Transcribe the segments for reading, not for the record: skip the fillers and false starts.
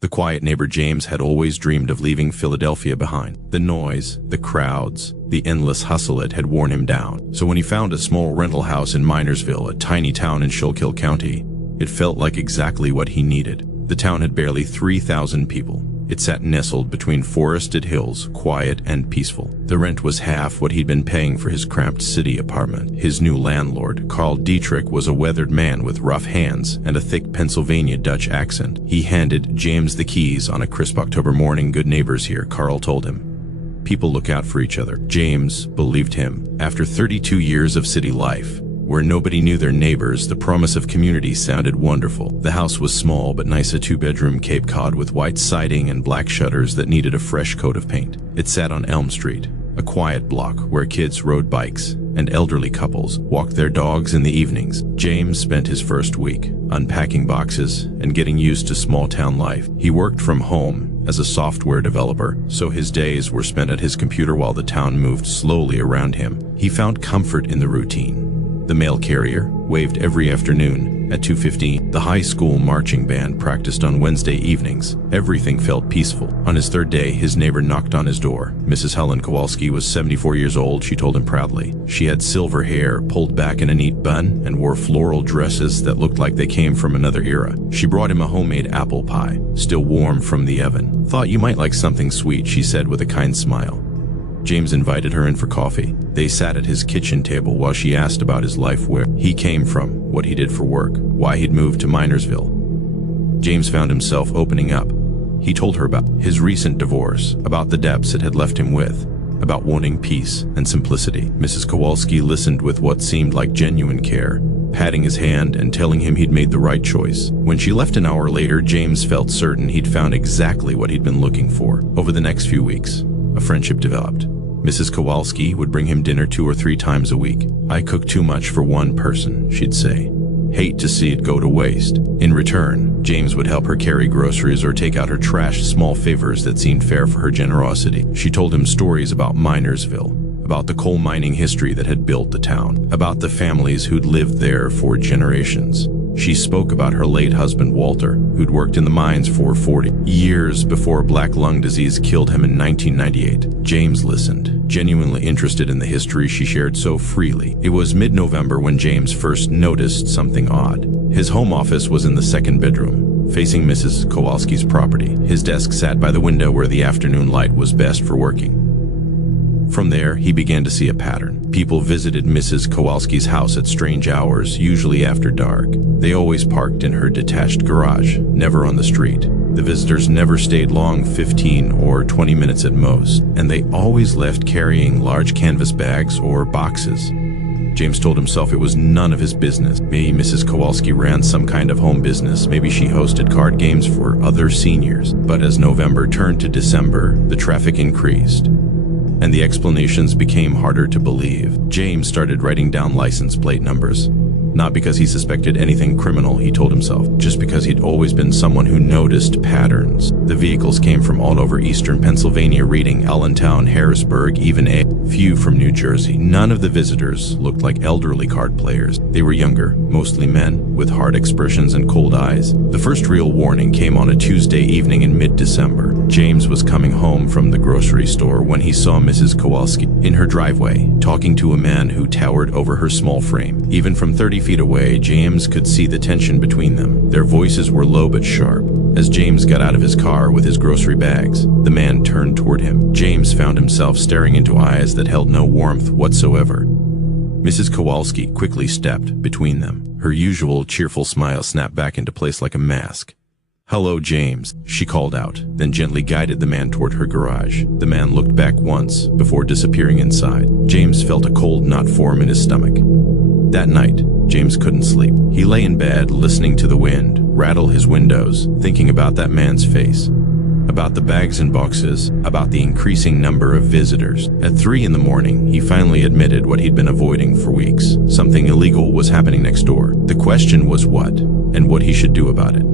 The quiet neighbor James had always dreamed of leaving Philadelphia behind. The noise, the crowds, the endless hustle had worn him down. So when he found a small rental house in Minersville, a tiny town in Schuylkill County, it felt like exactly what he needed. The town had barely 3,000 people. It sat nestled between forested hills, quiet and peaceful. The rent was half what he'd been paying for his cramped city apartment. His new landlord, Carl Dietrich, was a weathered man with rough hands and a thick Pennsylvania Dutch accent. He handed James the keys on a crisp October morning. "Good neighbors here," Carl told him. "People look out for each other." James believed him. After 32 years of city life, where nobody knew their neighbors, the promise of community sounded wonderful. The house was small but nice, a 2-bedroom Cape Cod with white siding and black shutters that needed a fresh coat of paint. It sat on Elm Street, a quiet block where kids rode bikes and elderly couples walked their dogs in the evenings. James spent his first week unpacking boxes and getting used to small-town life. He worked from home as a software developer, so his days were spent at his computer while the town moved slowly around him. He found comfort in the routine. The mail carrier waved every afternoon at 2:15. The high school marching band practiced on Wednesday evenings. Everything felt peaceful. On his third day, his neighbor knocked on his door. Mrs. Helen Kowalski was 74 years old, she told him proudly. She had silver hair pulled back in a neat bun and wore floral dresses that looked like they came from another era. She brought him a homemade apple pie, still warm from the oven. "Thought you might like something sweet," she said with a kind smile. James invited her in for coffee. They sat at his kitchen table while she asked about his life, where he came from, what he did for work, why he'd moved to Minersville. James found himself opening up. He told her about his recent divorce, about the debts it had left him with, about wanting peace and simplicity. Mrs. Kowalski listened with what seemed like genuine care, patting his hand and telling him he'd made the right choice. When she left an hour later, James felt certain he'd found exactly what he'd been looking for. Over the next few weeks, a friendship developed. Mrs. Kowalski would bring him dinner 2 or 3 times a week. "I cook too much for one person," she'd say. "Hate to see it go to waste." In return, James would help her carry groceries or take out her trash, small favors that seemed fair for her generosity. She told him stories about Minersville, about the coal mining history that had built the town, about the families who'd lived there for generations. She spoke about her late husband Walter, who'd worked in the mines for 40 years before black lung disease killed him in 1998. James listened, genuinely interested in the history she shared so freely. It was mid-November when James first noticed something odd. His home office was in the 2nd bedroom, facing Mrs. Kowalski's property. His desk sat by the window where the afternoon light was best for working. From there, he began to see a pattern. People visited Mrs. Kowalski's house at strange hours, usually after dark. They always parked in her detached garage, never on the street. The visitors never stayed long, 15 or 20 minutes at most, and they always left carrying large canvas bags or boxes. James told himself it was none of his business. Maybe Mrs. Kowalski ran some kind of home business. Maybe she hosted card games for other seniors. But as November turned to December, the traffic increased, and the explanations became harder to believe. James started writing down license plate numbers. Not because he suspected anything criminal, he told himself, just because he'd always been someone who noticed patterns. The vehicles came from all over eastern Pennsylvania, Reading, Allentown, Harrisburg, even a few from New Jersey. None of the visitors looked like elderly card players. They were younger, mostly men, with hard expressions and cold eyes. The first real warning came on a Tuesday evening in mid-December. James was coming home from the grocery store when he saw Mrs. Kowalski in her driveway, talking to a man who towered over her small frame. Even from 30 feet away, James could see the tension between them. Their voices were low but sharp. As James got out of his car with his grocery bags, the man turned toward him. James found himself staring into eyes that held no warmth whatsoever. Mrs. Kowalski quickly stepped between them. Her usual cheerful smile snapped back into place like a mask. "Hello, James," she called out, then gently guided the man toward her garage. The man looked back once before disappearing inside. James felt a cold knot form in his stomach. That night, James couldn't sleep. He lay in bed, listening to the wind rattle his windows, thinking about that man's face, about the bags and boxes, about the increasing number of visitors. At 3 in the morning, he finally admitted what he'd been avoiding for weeks. Something illegal was happening next door. The question was what, and what he should do about it.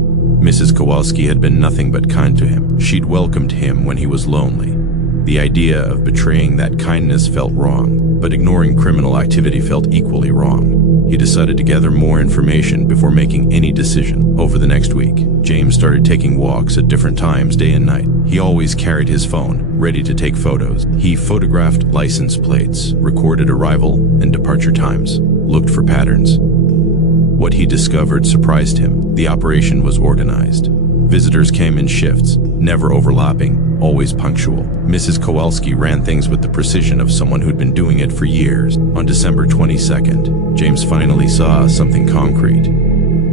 Mrs. Kowalski had been nothing but kind to him. She'd welcomed him when he was lonely. The idea of betraying that kindness felt wrong, but ignoring criminal activity felt equally wrong. He decided to gather more information before making any decision. Over the next week, James started taking walks at different times, day and night. He always carried his phone, ready to take photos. He photographed license plates, recorded arrival and departure times, looked for patterns. What he discovered surprised him. The operation was organized. Visitors came in shifts, never overlapping, always punctual. Mrs. Kowalski ran things with the precision of someone who'd been doing it for years. On December 22nd, James finally saw something concrete.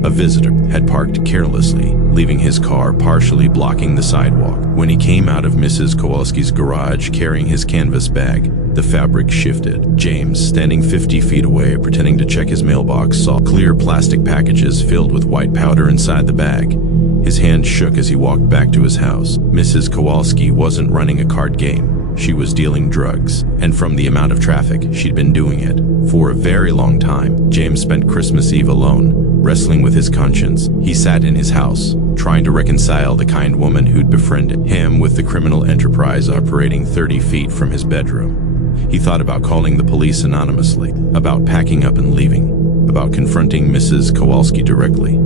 A visitor had parked carelessly, leaving his car partially blocking the sidewalk. When he came out of Mrs. Kowalski's garage carrying his canvas bag, the fabric shifted. James, standing 50 feet away, pretending to check his mailbox, saw clear plastic packages filled with white powder inside the bag. His hand shook as he walked back to his house. Mrs. Kowalski wasn't running a card game. She was dealing drugs, and from the amount of traffic, she'd been doing it for a very long time. James spent Christmas Eve alone, wrestling with his conscience. He sat in his house, trying to reconcile the kind woman who'd befriended him with the criminal enterprise operating 30 feet from his bedroom. He thought about calling the police anonymously, about packing up and leaving, about confronting Mrs. Kowalski directly.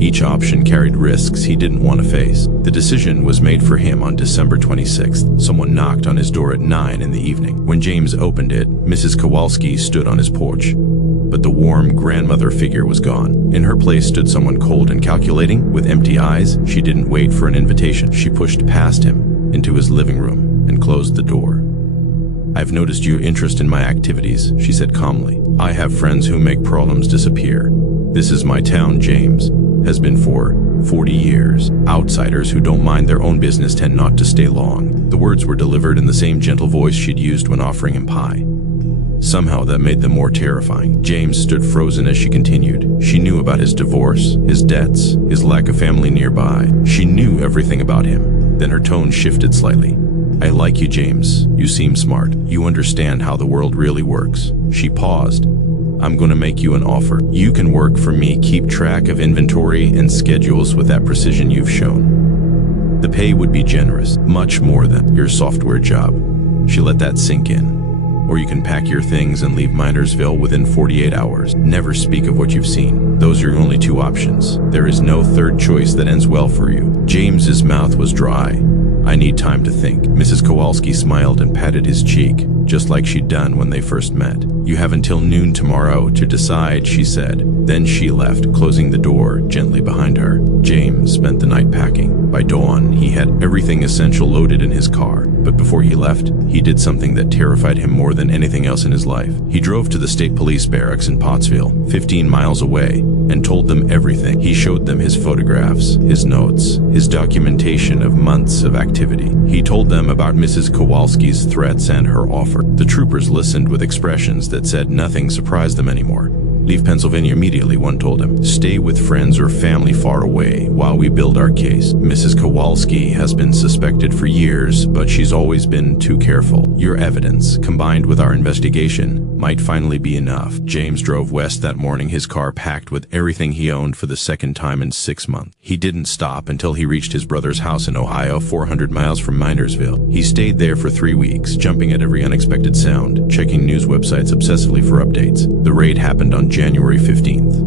Each option carried risks he didn't want to face. The decision was made for him on December 26th. Someone knocked on his door at 9 in the evening. When James opened it, Mrs. Kowalski stood on his porch. But the warm grandmother figure was gone. In her place stood someone cold and calculating. With empty eyes, she didn't wait for an invitation. She pushed past him into his living room and closed the door. "I've noticed your interest in my activities," she said calmly. "I have friends who make problems disappear. This is my town, James. Has been for 40 years. Outsiders who don't mind their own business tend not to stay long." The words were delivered in the same gentle voice she'd used when offering him pie. Somehow that made them more terrifying. James stood frozen as she continued. She knew about his divorce, his debts, his lack of family nearby. She knew everything about him. Then her tone shifted slightly. "I like you, James. You seem smart. You understand how the world really works." She paused. "I'm going to make you an offer. You can work for me, keep track of inventory and schedules with that precision you've shown. The pay would be generous, much more than your software job." She let that sink in. "Or you can pack your things and leave Minersville within 48 hours. Never speak of what you've seen. Those are your only two options. There is no third choice that ends well for you." James's mouth was dry. "I need time to think." Mrs. Kowalski smiled and patted his cheek, just like she'd done when they first met. "You have until noon tomorrow to decide," she said. Then she left, closing the door gently behind her. James spent the night packing. By dawn, he had everything essential loaded in his car. But before he left, he did something that terrified him more than anything else in his life. He drove to the state police barracks in Pottsville, 15 miles away, and told them everything. He showed them his photographs, his notes, his documentation of months of activity. He told them about Mrs. Kowalski's threats and her offer. The troopers listened with expressions that said nothing surprised them anymore. "Leave Pennsylvania immediately," one told him. "Stay with friends or family far away while we build our case. Mrs. Kowalski has been suspected for years, but she's always been too careful. Your evidence, combined with our investigation, might finally be enough." James drove west that morning, his car packed with everything he owned for the second time in 6 months. He didn't stop until he reached his brother's house in Ohio, 400 miles from Minersville. He stayed there for 3 weeks, jumping at every unexpected sound, checking news websites obsessively for updates. The raid happened on January 15th.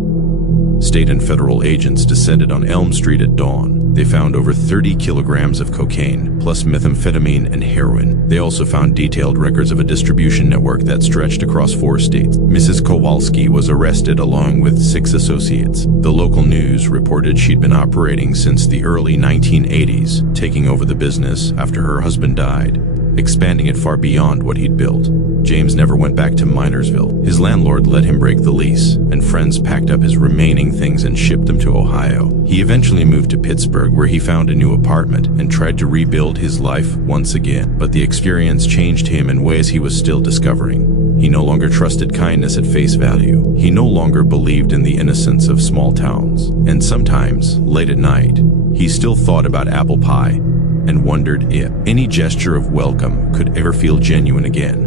State and federal agents descended on Elm Street at dawn. They found over 30 kilograms of cocaine, plus methamphetamine and heroin. They also found detailed records of a distribution network that stretched across 4 states. Mrs. Kowalski was arrested along with 6 associates. The local news reported she'd been operating since the early 1980s, taking over the business after her husband died, expanding it far beyond what he'd built. James never went back to Minersville. His landlord let him break the lease, and friends packed up his remaining things and shipped them to Ohio. He eventually moved to Pittsburgh, where he found a new apartment and tried to rebuild his life once again. But the experience changed him in ways he was still discovering. He no longer trusted kindness at face value. He no longer believed in the innocence of small towns. And sometimes, late at night, he still thought about apple pie and wondered if any gesture of welcome could ever feel genuine again,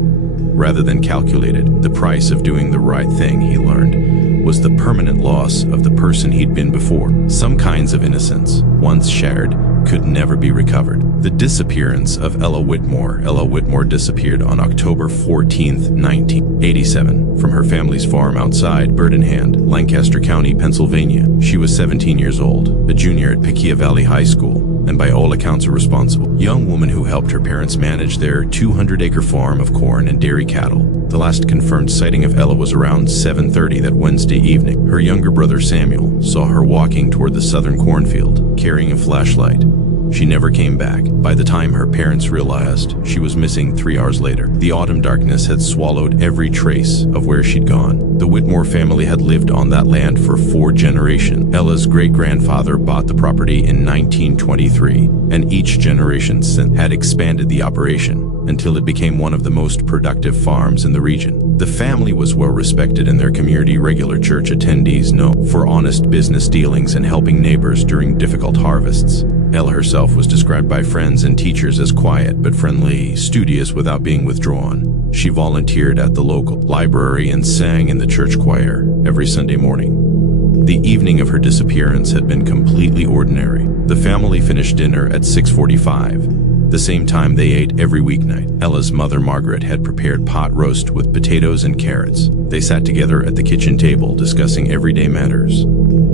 rather than calculated. The price of doing the right thing, he learned, was the permanent loss of the person he'd been before. Some kinds of innocence, once shared, could never be recovered. The disappearance of Ella Whitmore. Ella Whitmore disappeared on October 14, 1987, from her family's farm outside Burdenhand, Lancaster County, Pennsylvania. She was 17 years old, a junior at Piquia Valley High School, and by all accounts a responsible young woman who helped her parents manage their 200-acre farm of corn and dairy cattle. The last confirmed sighting of Ella was around 7:30 that Wednesday evening. Her younger brother Samuel saw her walking toward the southern cornfield, carrying a flashlight. She never came back. By the time her parents realized she was missing 3 hours later, the autumn darkness had swallowed every trace of where she'd gone. The Whitmore family had lived on that land for 4 generations. Ella's great-grandfather bought the property in 1923, and each generation since had expanded the operation until it became one of the most productive farms in the region. The family was well respected in their community. Regular church attendees known for honest business dealings and helping neighbors during difficult harvests. Ella herself was described by friends and teachers as quiet but friendly, studious without being withdrawn. She volunteered at the local library and sang in the church choir every Sunday morning. The evening of her disappearance had been completely ordinary. The family finished dinner at 6:45. The same time they ate every weeknight. Ella's mother, Margaret, had prepared pot roast with potatoes and carrots. They sat together at the kitchen table discussing everyday matters.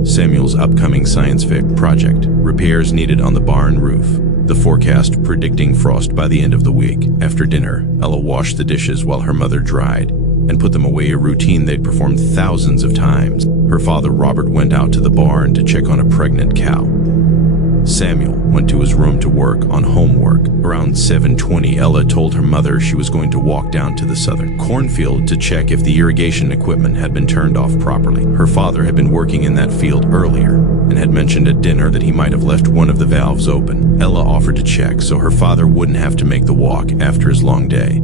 Samuel's upcoming science fiction project, repairs needed on the barn roof, the forecast predicting frost by the end of the week. After dinner, Ella washed the dishes while her mother dried and put them away, a routine they'd performed thousands of times. Her father, Robert, went out to the barn to check on a pregnant cow. Samuel went to his room to work on homework. Around 7:20, Ella told her mother she was going to walk down to the southern cornfield to check if the irrigation equipment had been turned off properly. Her father had been working in that field earlier and had mentioned at dinner that he might have left one of the valves open. Ella offered to check so her father wouldn't have to make the walk after his long day.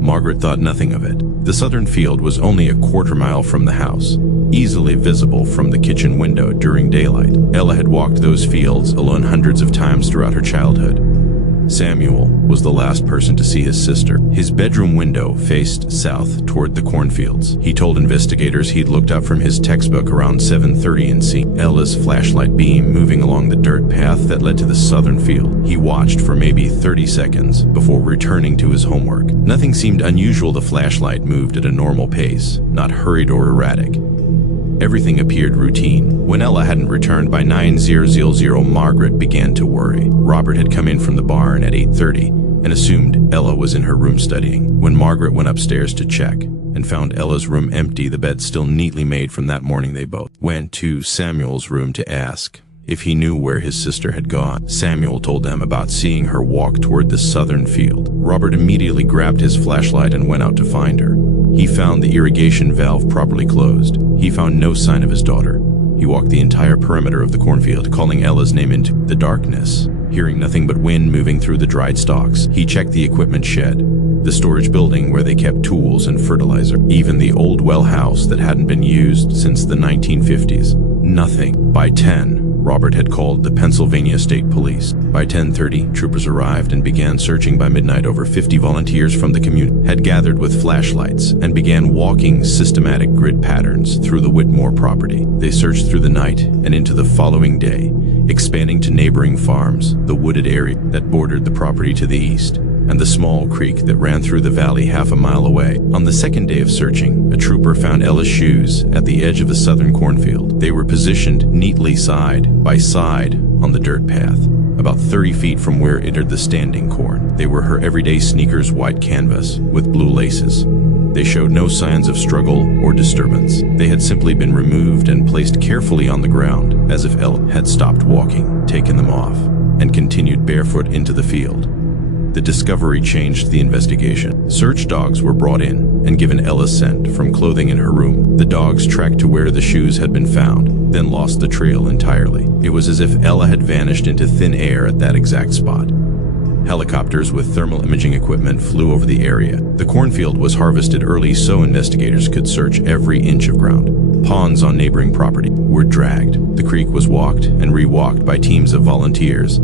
Margaret thought nothing of it. The southern field was only a quarter-mile from the house, easily visible from the kitchen window during daylight. Ella had walked those fields alone hundreds of times throughout her childhood. Samuel was the last person to see his sister. His bedroom window faced south toward the cornfields. He told investigators he'd looked up from his textbook around 7:30 and seen Ella's flashlight beam moving along the dirt path that led to the southern field. He watched for maybe 30 seconds before returning to his homework. Nothing seemed unusual. The flashlight moved at a normal pace, not hurried or erratic. Everything appeared routine. When Ella hadn't returned by 9:00, Margaret began to worry. Robert had come in from the barn at 8:30 and assumed Ella was in her room studying. When Margaret went upstairs to check and found Ella's room empty, the bed still neatly made from that morning, they both went to Samuel's room to ask if he knew where his sister had gone. Samuel told them about seeing her walk toward the southern field. Robert immediately grabbed his flashlight and went out to find her. He found the irrigation valve properly closed. He found no sign of his daughter. He walked the entire perimeter of the cornfield, calling Ella's name into the darkness, hearing nothing but wind moving through the dried stalks. He checked the equipment shed, the storage building where they kept tools and fertilizer, even the old well house that hadn't been used since the 1950s. Nothing. By 10, Robert had called the Pennsylvania State Police. By 10:30, troopers arrived and began searching. By midnight, over 50 volunteers from the community had gathered with flashlights and began walking systematic grid patterns through the Whitmore property. They searched through the night and into the following day, expanding to neighboring farms, the wooded area that bordered the property to the east, and the small creek that ran through the valley half a mile away. On the second day of searching, a trooper found Ella's shoes at the edge of the southern cornfield. They were positioned neatly side by side on the dirt path, about 30 feet from where it entered the standing corn. They were her everyday sneakers, white canvas with blue laces. They showed no signs of struggle or disturbance. They had simply been removed and placed carefully on the ground, as if Ella had stopped walking, taken them off, and continued barefoot into the field. The discovery changed the investigation. Search dogs were brought in and given Ella's scent from clothing in her room. The dogs tracked to where the shoes had been found, then lost the trail entirely. It was as if Ella had vanished into thin air at that exact spot. Helicopters with thermal imaging equipment flew over the area. The cornfield was harvested early so investigators could search every inch of ground. Ponds on neighboring property were dragged. The creek was walked and re-walked by teams of volunteers.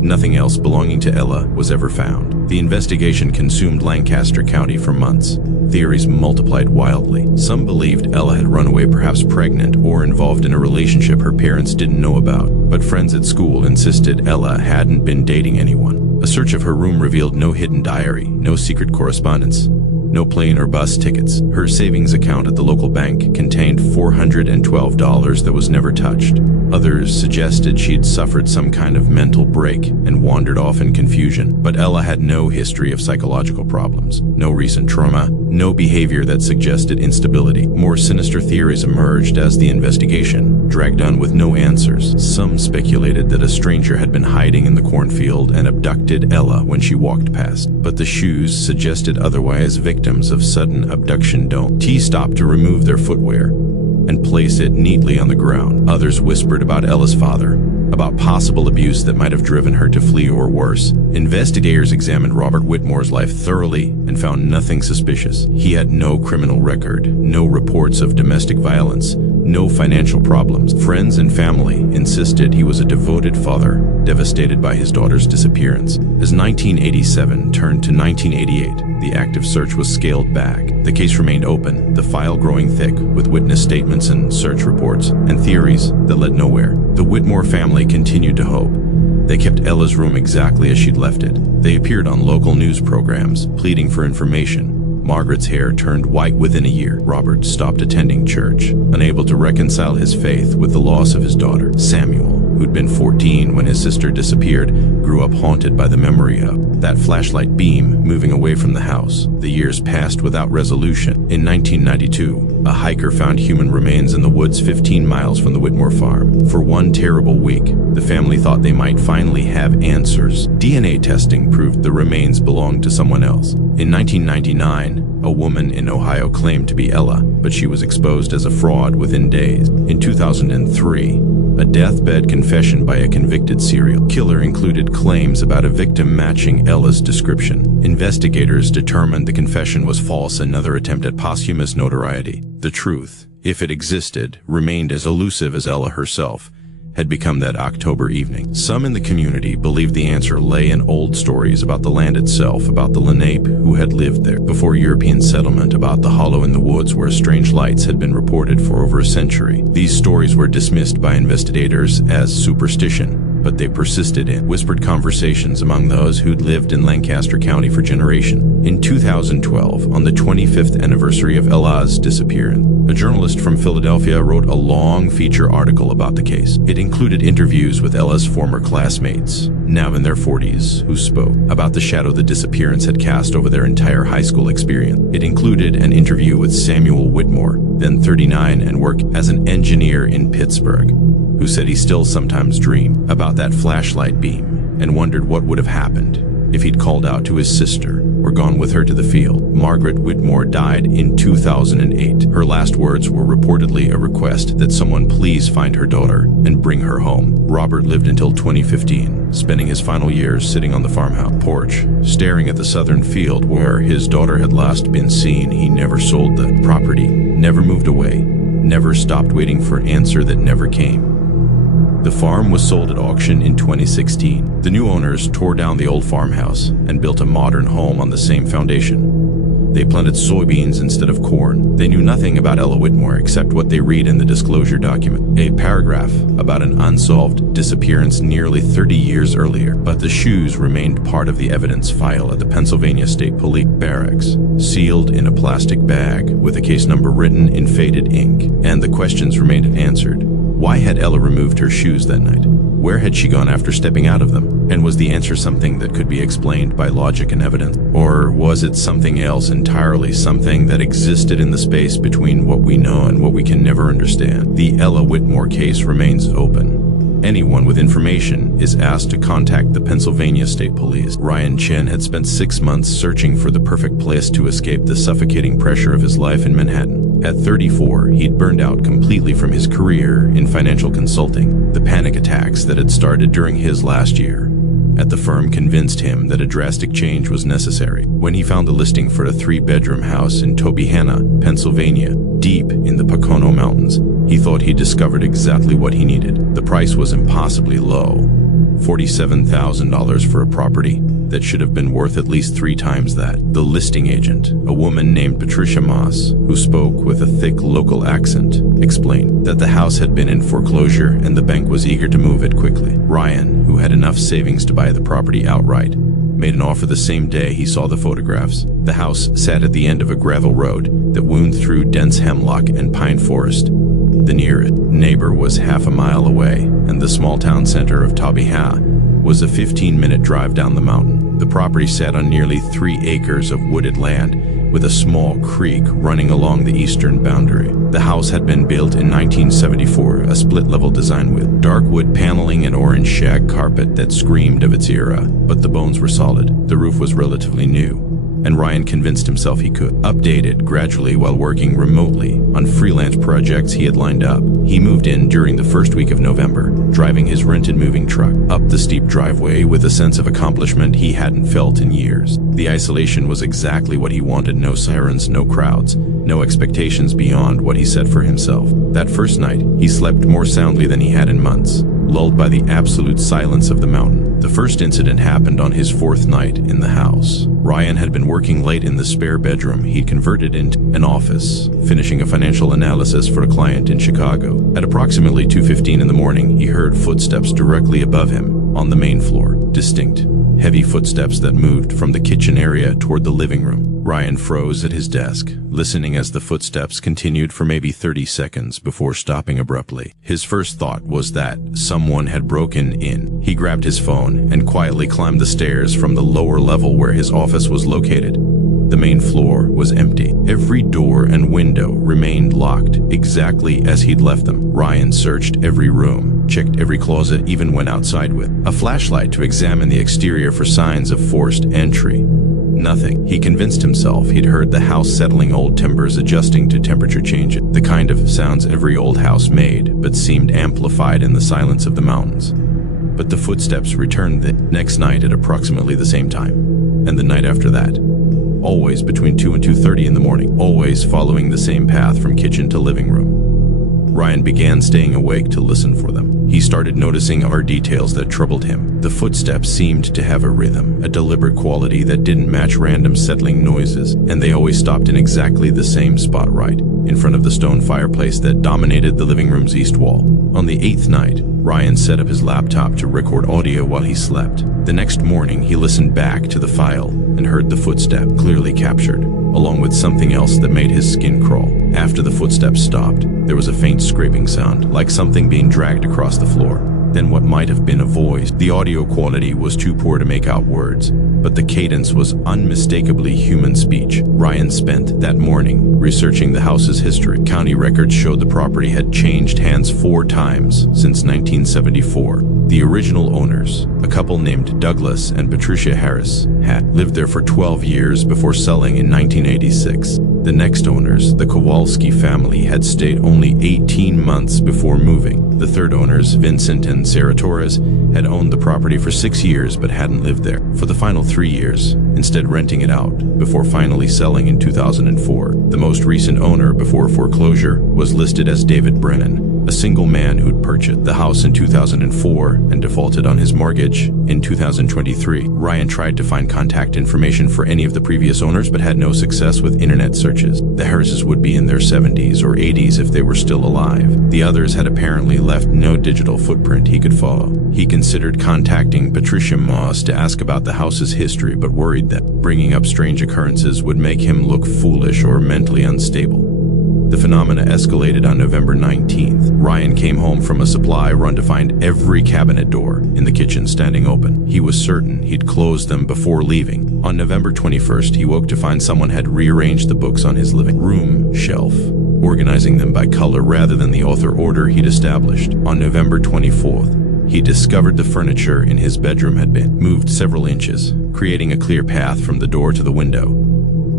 Nothing else belonging to Ella was ever found. The investigation consumed Lancaster County for months. Theories multiplied wildly. Some believed Ella had run away, perhaps pregnant or involved in a relationship her parents didn't know about. But friends at school insisted Ella hadn't been dating anyone. A search of her room revealed no hidden diary, no secret correspondence, no plane or bus tickets. Her savings account at the local bank contained $412 that was never touched. Others suggested she'd suffered some kind of mental break and wandered off in confusion. But Ella had no history of psychological problems, no recent trauma, no behavior that suggested instability. More sinister theories emerged as the investigation dragged on with no answers. Some speculated that a stranger had been hiding in the cornfield and abducted Ella when she walked past. But the shoes suggested otherwise. Victims of sudden abduction don't stop to remove their footwear and place it neatly on the ground. Others whispered about Ella's father, about possible abuse that might have driven her to flee or worse. Investigators examined Robert Whitmore's life thoroughly and found nothing suspicious. He had no criminal record, no reports of domestic violence, no financial problems. Friends and family insisted he was a devoted father, devastated by his daughter's disappearance. As 1987 turned to 1988, the active search was scaled back. The case remained open, the file growing thick with witness statements and search reports and theories that led nowhere. The Whitmore family continued to hope. They kept Ella's room exactly as she'd left it. They appeared on local news programs, pleading for information. Margaret's hair turned white within a year. Robert stopped attending church, unable to reconcile his faith with the loss of his daughter. Samuel, who'd been 14 when his sister disappeared, grew up haunted by the memory of that flashlight beam moving away from the house. The years passed without resolution. In 1992, a hiker found human remains in the woods 15 miles from the Whitmore farm. For one terrible week, the family thought they might finally have answers. DNA testing proved the remains belonged to someone else. In 1999, a woman in Ohio claimed to be Ella, but she was exposed as a fraud within days. In 2003, a deathbed confession by a convicted serial killer included claims about a victim matching Ella's description. Investigators determined the confession was false, another attempt at posthumous notoriety. The truth, if it existed, remained as elusive as Ella herself had become that October evening. Some in the community believed the answer lay in old stories about the land itself, about the Lenape who had lived there before European settlement, about the hollow in the woods where strange lights had been reported for over a century. These stories were dismissed by investigators as superstition, but they persisted in whispered conversations among those who'd lived in Lancaster County for generations. In 2012, on the 25th anniversary of Ella's disappearance, a journalist from Philadelphia wrote a long feature article about the case. It included interviews with Ella's former classmates, now in their 40s, who spoke about the shadow the disappearance had cast over their entire high school experience. It included an interview with Samuel Whitmore, then 39 and worked as an engineer in Pittsburgh, who said he still sometimes dreamed about that flashlight beam and wondered what would have happened if he'd called out to his sister or gone with her to the field. Margaret Whitmore died in 2008. Her last words were reportedly a request that someone please find her daughter and bring her home. Robert lived until 2015, spending his final years sitting on the farmhouse porch, staring at the southern field where his daughter had last been seen. He never sold the property, never moved away, never stopped waiting for an answer that never came. The farm was sold at auction in 2016. The new owners tore down the old farmhouse and built a modern home on the same foundation. They planted soybeans instead of corn. They knew nothing about Ella Whitmore except what they read in the disclosure document, a paragraph about an unsolved disappearance nearly 30 years earlier. But the shoes remained part of the evidence file at the Pennsylvania State Police Barracks, sealed in a plastic bag with a case number written in faded ink, and the questions remained unanswered. Why had Ella removed her shoes that night? Where had she gone after stepping out of them? And was the answer something that could be explained by logic and evidence? Or was it something else entirely, something that existed in the space between what we know and what we can never understand? The Ella Whitmore case remains open. Anyone with information is asked to contact the Pennsylvania State Police. Ryan Chin had spent 6 months searching for the perfect place to escape the suffocating pressure of his life in Manhattan. At 34, he'd burned out completely from his career in financial consulting. The panic attacks that had started during his last year at the firm convinced him that a drastic change was necessary. When he found the listing for a 3-bedroom house in Tobyhanna, Pennsylvania, deep in the Pocono Mountains, he thought he'd discovered exactly what he needed. The price was impossibly low, $47,000 for a property that should have been worth at least 3 times that. The listing agent, a woman named Patricia Moss, who spoke with a thick local accent, explained that the house had been in foreclosure and the bank was eager to move it quickly. Ryan, who had enough savings to buy the property outright, made an offer the same day he saw the photographs. The house sat at the end of a gravel road that wound through dense hemlock and pine forest. The nearest neighbor was half a mile away, and the small town center of Tabiha was a 15-minute drive down the mountain. The property sat on nearly 3 acres of wooded land, with a small creek running along the eastern boundary. The house had been built in 1974, a split-level design with dark wood paneling and orange shag carpet that screamed of its era, but the bones were solid. The roof was relatively new, and Ryan convinced himself he could update it gradually while working remotely on freelance projects he had lined up. He moved in during the first week of November, driving his rented moving truck up the steep driveway with a sense of accomplishment he hadn't felt in years. The isolation was exactly what he wanted: no sirens, no crowds, no expectations beyond what he set for himself. That first night, he slept more soundly than he had in months, lulled by the absolute silence of the mountain. The first incident happened on his 4th night in the house. Ryan had been working late in the spare bedroom he'd converted into an office, finishing a financial analysis for a client in Chicago. At approximately 2:15 in the morning, he heard footsteps directly above him on the main floor. Distinct, heavy footsteps that moved from the kitchen area toward the living room. Ryan froze at his desk, listening as the footsteps continued for maybe 30 seconds before stopping abruptly. His first thought was that someone had broken in. He grabbed his phone and quietly climbed the stairs from the lower level where his office was located. The main floor was empty. Every door and window remained locked, exactly as he'd left them. Ryan searched every room, checked every closet, even went outside with a flashlight to examine the exterior for signs of forced entry. Nothing. He convinced himself he'd heard the house settling old timbers adjusting to temperature changes, the kind of sounds every old house made, but seemed amplified in the silence of the mountains. But the footsteps returned the next night at approximately the same time, and the night after that. Always between 2 and 2:30 in the morning, always following the same path from kitchen to living room. Ryan began staying awake to listen for them. He started noticing odd details that troubled him. The footsteps seemed to have a rhythm, a deliberate quality that didn't match random settling noises, and they always stopped in exactly the same spot, right in front of the stone fireplace that dominated the living room's east wall. On the 8th night, Ryan set up his laptop to record audio while he slept. The next morning, he listened back to the file and heard the footstep clearly captured, along with something else that made his skin crawl. After the footsteps stopped, there was a faint scraping sound, like something being dragged across the floor. Then what might have been a voice. The audio quality was too poor to make out words, but the cadence was unmistakably human speech. Ryan spent that morning researching the house's history. County records showed the property had changed hands 4 times since 1974. The original owners, a couple named Douglas and Patricia Harris, had lived there for 12 years before selling in 1986. The next owners, the Kowalski family, had stayed only 18 months before moving. The third owners, Vincent and Sarah Torres, had owned the property for 6 years but hadn't lived there for the final 3 years, instead renting it out before finally selling in 2004. The most recent owner before foreclosure was listed as David Brennan, a single man who'd purchased the house in 2004 and defaulted on his mortgage in 2023. Ryan tried to find contact information for any of the previous owners but had no success with internet searches. The Harrises would be in their 70s or 80s if they were still alive. The others had apparently left no digital footprint he could follow. He considered contacting Patricia Moss to ask about the house's history, but worried that bringing up strange occurrences would make him look foolish or mentally unstable. The phenomena escalated on November 19th. Ryan came home from a supply run to find every cabinet door in the kitchen standing open. He was certain he'd closed them before leaving. On November 21st, he woke to find someone had rearranged the books on his living room shelf, organizing them by color rather than the author order he'd established. On November 24th, he discovered the furniture in his bedroom had been moved several inches, creating a clear path from the door to the window.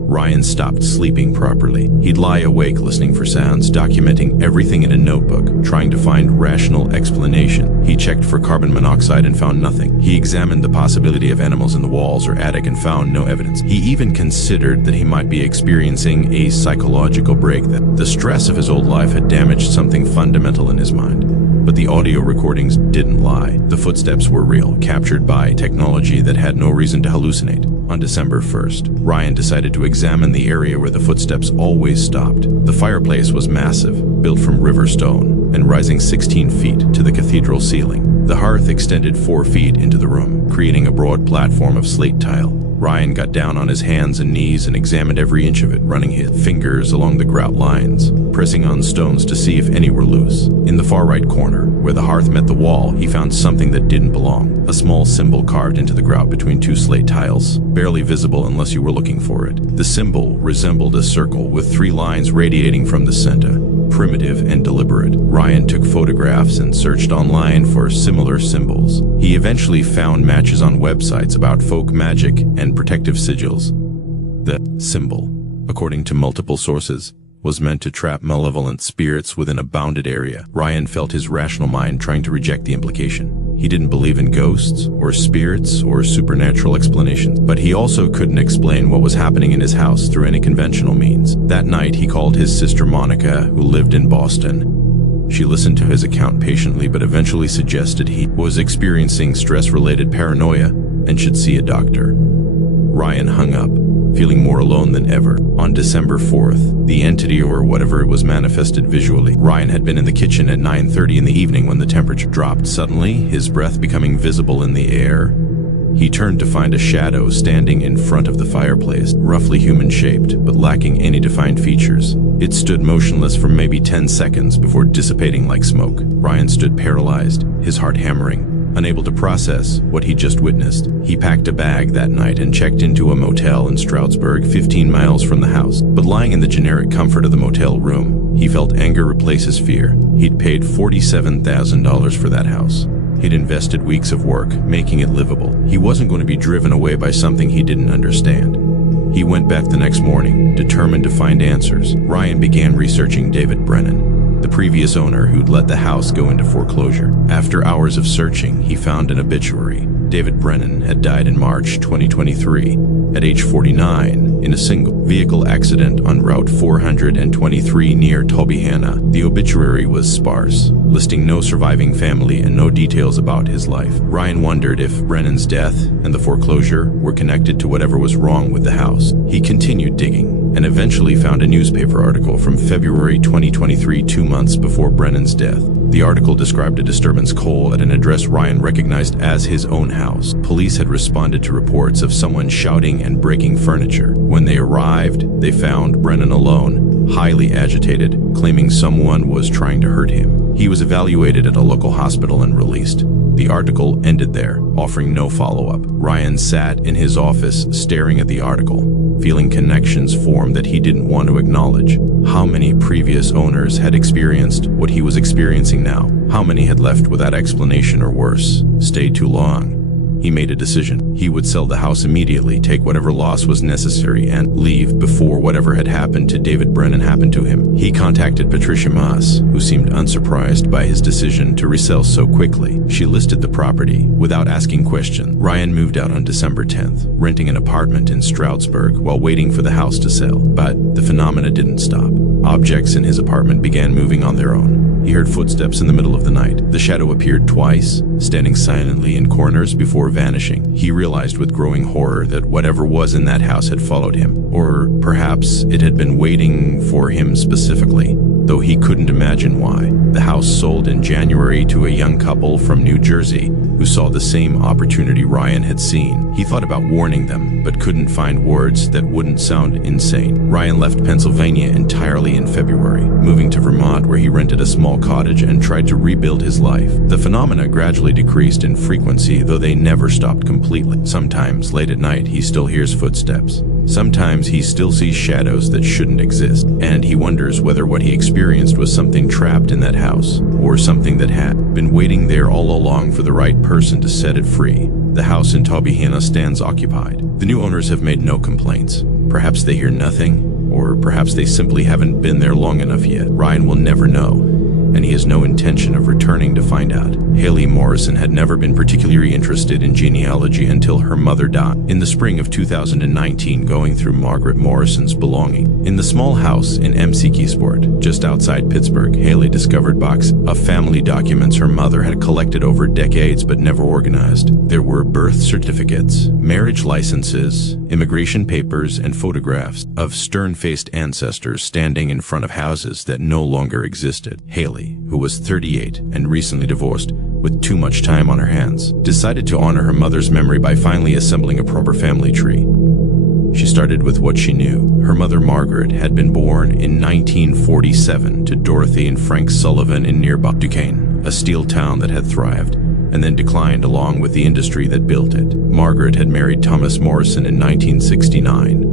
Ryan stopped sleeping properly. He'd lie awake listening for sounds, documenting everything in a notebook, trying to find rational explanation. He checked for carbon monoxide and found nothing. He examined the possibility of animals in the walls or attic and found no evidence. He even considered that he might be experiencing a psychological break, that the stress of his old life had damaged something fundamental in his mind. But the audio recordings didn't lie. The footsteps were real, captured by technology that had no reason to hallucinate. On December 1st, Ryan decided to examine the area where the footsteps always stopped. The fireplace was massive, built from river stone, and rising 16 feet to the cathedral ceiling. The hearth extended 4 feet into the room, creating a broad platform of slate tile. Ryan got down on his hands and knees and examined every inch of it, running his fingers along the grout lines, pressing on stones to see if any were loose. In the far right corner, where the hearth met the wall, he found something that didn't belong. A small symbol carved into the grout between 2 slate tiles, barely visible unless you were looking for it. The symbol resembled a circle with 3 lines radiating from the center. Primitive and deliberate. Ryan took photographs and searched online for similar symbols. He eventually found matches on websites about folk magic and protective sigils. The symbol, according to multiple sources, was meant to trap malevolent spirits within a bounded area. Ryan felt his rational mind trying to reject the implication. He didn't believe in ghosts or spirits or supernatural explanations, but he also couldn't explain what was happening in his house through any conventional means. That night, he called his sister Monica, who lived in Boston. She listened to his account patiently, but eventually suggested he was experiencing stress-related paranoia and should see a doctor. Ryan hung up, feeling more alone than ever. On December 4th, the entity or whatever it was manifested visually. Ryan had been in the kitchen at 9:30 in the evening when the temperature dropped. Suddenly, his breath becoming visible in the air, he turned to find a shadow standing in front of the fireplace, roughly human-shaped, but lacking any defined features. It stood motionless for maybe 10 seconds before dissipating like smoke. Ryan stood paralyzed, his heart hammering, unable to process what he just witnessed. He packed a bag that night and checked into a motel in Stroudsburg, 15 miles from the house. But lying in the generic comfort of the motel room, he felt anger replace his fear. He'd paid $47,000 for that house. He'd invested weeks of work, making it livable. He wasn't going to be driven away by something he didn't understand. He went back the next morning, determined to find answers. Ryan began researching David Brennan, the previous owner who'd let the house go into foreclosure. After hours of searching, he found an obituary. David Brennan had died in March 2023, at age 49, in a single vehicle accident on Route 423 near Tobyhanna. The obituary was sparse, listing no surviving family and no details about his life. Ryan wondered if Brennan's death and the foreclosure were connected to whatever was wrong with the house. He continued digging and eventually found a newspaper article from February 2023, 2 months before Brennan's death. The article described a disturbance call at an address Ryan recognized as his own house. Police had responded to reports of someone shouting and breaking furniture. When they arrived, they found Brennan alone, highly agitated, claiming someone was trying to hurt him. He was evaluated at a local hospital and released. The article ended there, offering no follow-up. Ryan sat in his office, staring at the article, feeling connections form that he didn't want to acknowledge. How many previous owners had experienced what he was experiencing now? How many had left without explanation or worse, stayed too long? He made a decision. He would sell the house immediately, take whatever loss was necessary, and leave before whatever had happened to David Brennan happened to him. He contacted Patricia Moss, who seemed unsurprised by his decision to resell so quickly. She listed the property without asking questions. Ryan moved out on December 10th, renting an apartment in Stroudsburg while waiting for the house to sell. But the phenomena didn't stop. Objects in his apartment began moving on their own. He heard footsteps in the middle of the night. The shadow appeared twice, standing silently in corners before vanishing. He realized with growing horror that whatever was in that house had followed him, or perhaps it had been waiting for him specifically, though he couldn't imagine why. The house sold in January to a young couple from New Jersey who saw the same opportunity Ryan had seen. He thought about warning them, but couldn't find words that wouldn't sound insane. Ryan left Pennsylvania entirely in February, moving to Vermont where he rented a small cottage and tried to rebuild his life. The phenomena gradually decreased in frequency, though they never stopped completely. Sometimes, late at night, he still hears footsteps. Sometimes he still sees shadows that shouldn't exist, and he wonders whether what he experienced was something trapped in that house, or something that had been waiting there all along for the right person to set it free. The house in Tobyhanna stands occupied. The new owners have made no complaints. Perhaps they hear nothing, or perhaps they simply haven't been there long enough yet. Ryan will never know. and he has no intention of returning to find out. Haley Morrison had never been particularly interested in genealogy until her mother died in the spring of 2019, going through Margaret Morrison's belongings. In the small house in Keysport, just outside Pittsburgh, Haley discovered a box of family documents her mother had collected over decades but never organized. There were birth certificates, marriage licenses, immigration papers, and photographs of stern-faced ancestors standing in front of houses that no longer existed. Haley, who was 38 and recently divorced, with too much time on her hands, decided to honor her mother's memory by finally assembling a proper family tree. She started with what she knew. Her mother, Margaret, had been born in 1947 to Dorothy and Frank Sullivan in nearby Duquesne, a steel town that had thrived and then declined along with the industry that built it. Margaret had married Thomas Morrison in 1969,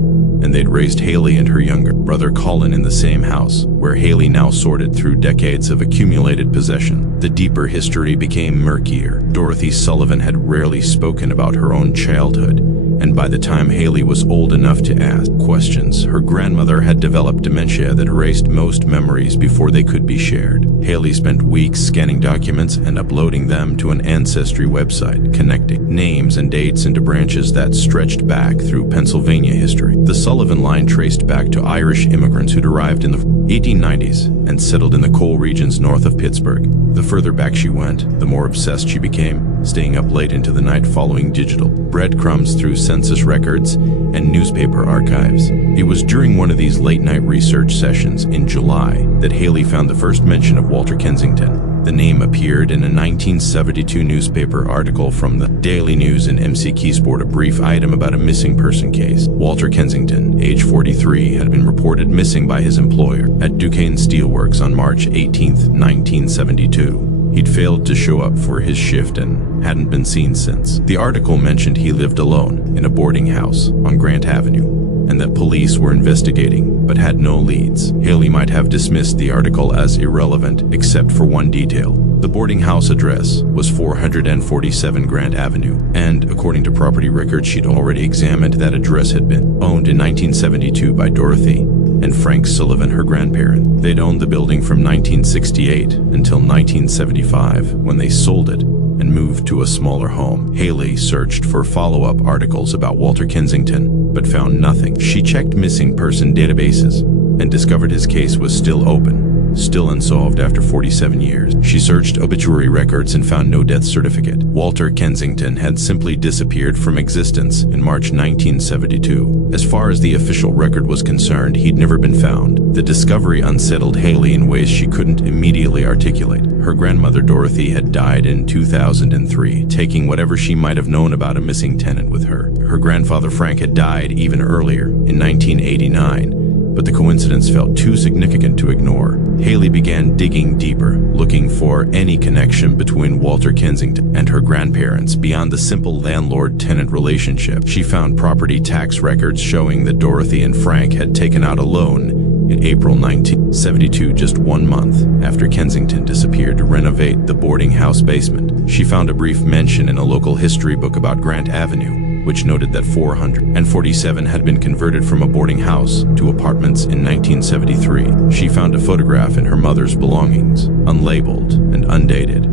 and they'd raised Haley and her younger brother Colin in the same house, where Haley now sorted through decades of accumulated possession. The deeper history became murkier. Dorothy Sullivan had rarely spoken about her own childhood, and by the time Haley was old enough to ask questions, her grandmother had developed dementia that erased most memories before they could be shared. Haley spent weeks scanning documents and uploading them to an ancestry website, connecting names and dates into branches that stretched back through Pennsylvania history. The Sullivan line traced back to Irish immigrants who'd arrived in the 1890s and settled in the coal regions north of Pittsburgh. The further back she went, the more obsessed she became, staying up late into the night following digital breadcrumbs through census records and newspaper archives. It was during one of these late-night research sessions in July that Haley found the first mention of Walter Kensington. The name appeared in a 1972 newspaper article from the Daily News in Keysport, a brief item about a missing person case. Walter Kensington, age 43, had been reported missing by his employer at Duquesne Steelworks on March 18, 1972. He'd failed to show up for his shift and hadn't been seen since. The article mentioned he lived alone in a boarding house on Grant Avenue, and that police were investigating but had no leads. Haley might have dismissed the article as irrelevant except for one detail. The boarding house address was 447 Grant Avenue, and according to property records she'd already examined, that address had been owned in 1972 by Dorothy and Frank Sullivan, her grandparent. They'd owned the building from 1968 until 1975, when they sold it and moved to a smaller home. Haley searched for follow-up articles about Walter Kensington, but found nothing. She checked missing person databases and discovered his case was still open, still unsolved after 47 years. She searched obituary records and found no death certificate. Walter Kensington had simply disappeared from existence in March 1972. As far as the official record was concerned, he'd never been found. The discovery unsettled Haley in ways she couldn't immediately articulate. Her grandmother Dorothy had died in 2003, taking whatever she might have known about a missing tenant with her. Her grandfather Frank had died even earlier, in 1989, but the coincidence felt too significant to ignore. Haley began digging deeper, looking for any connection between Walter Kensington and her grandparents beyond the simple landlord-tenant relationship. She found property tax records showing that Dorothy and Frank had taken out a loan in April 1972, just 1 month after Kensington disappeared, to renovate the boarding house basement. She found a brief mention in a local history book about Grant Avenue, which noted that 447 had been converted from a boarding house to apartments in 1973. She found a photograph in her mother's belongings, unlabeled and undated,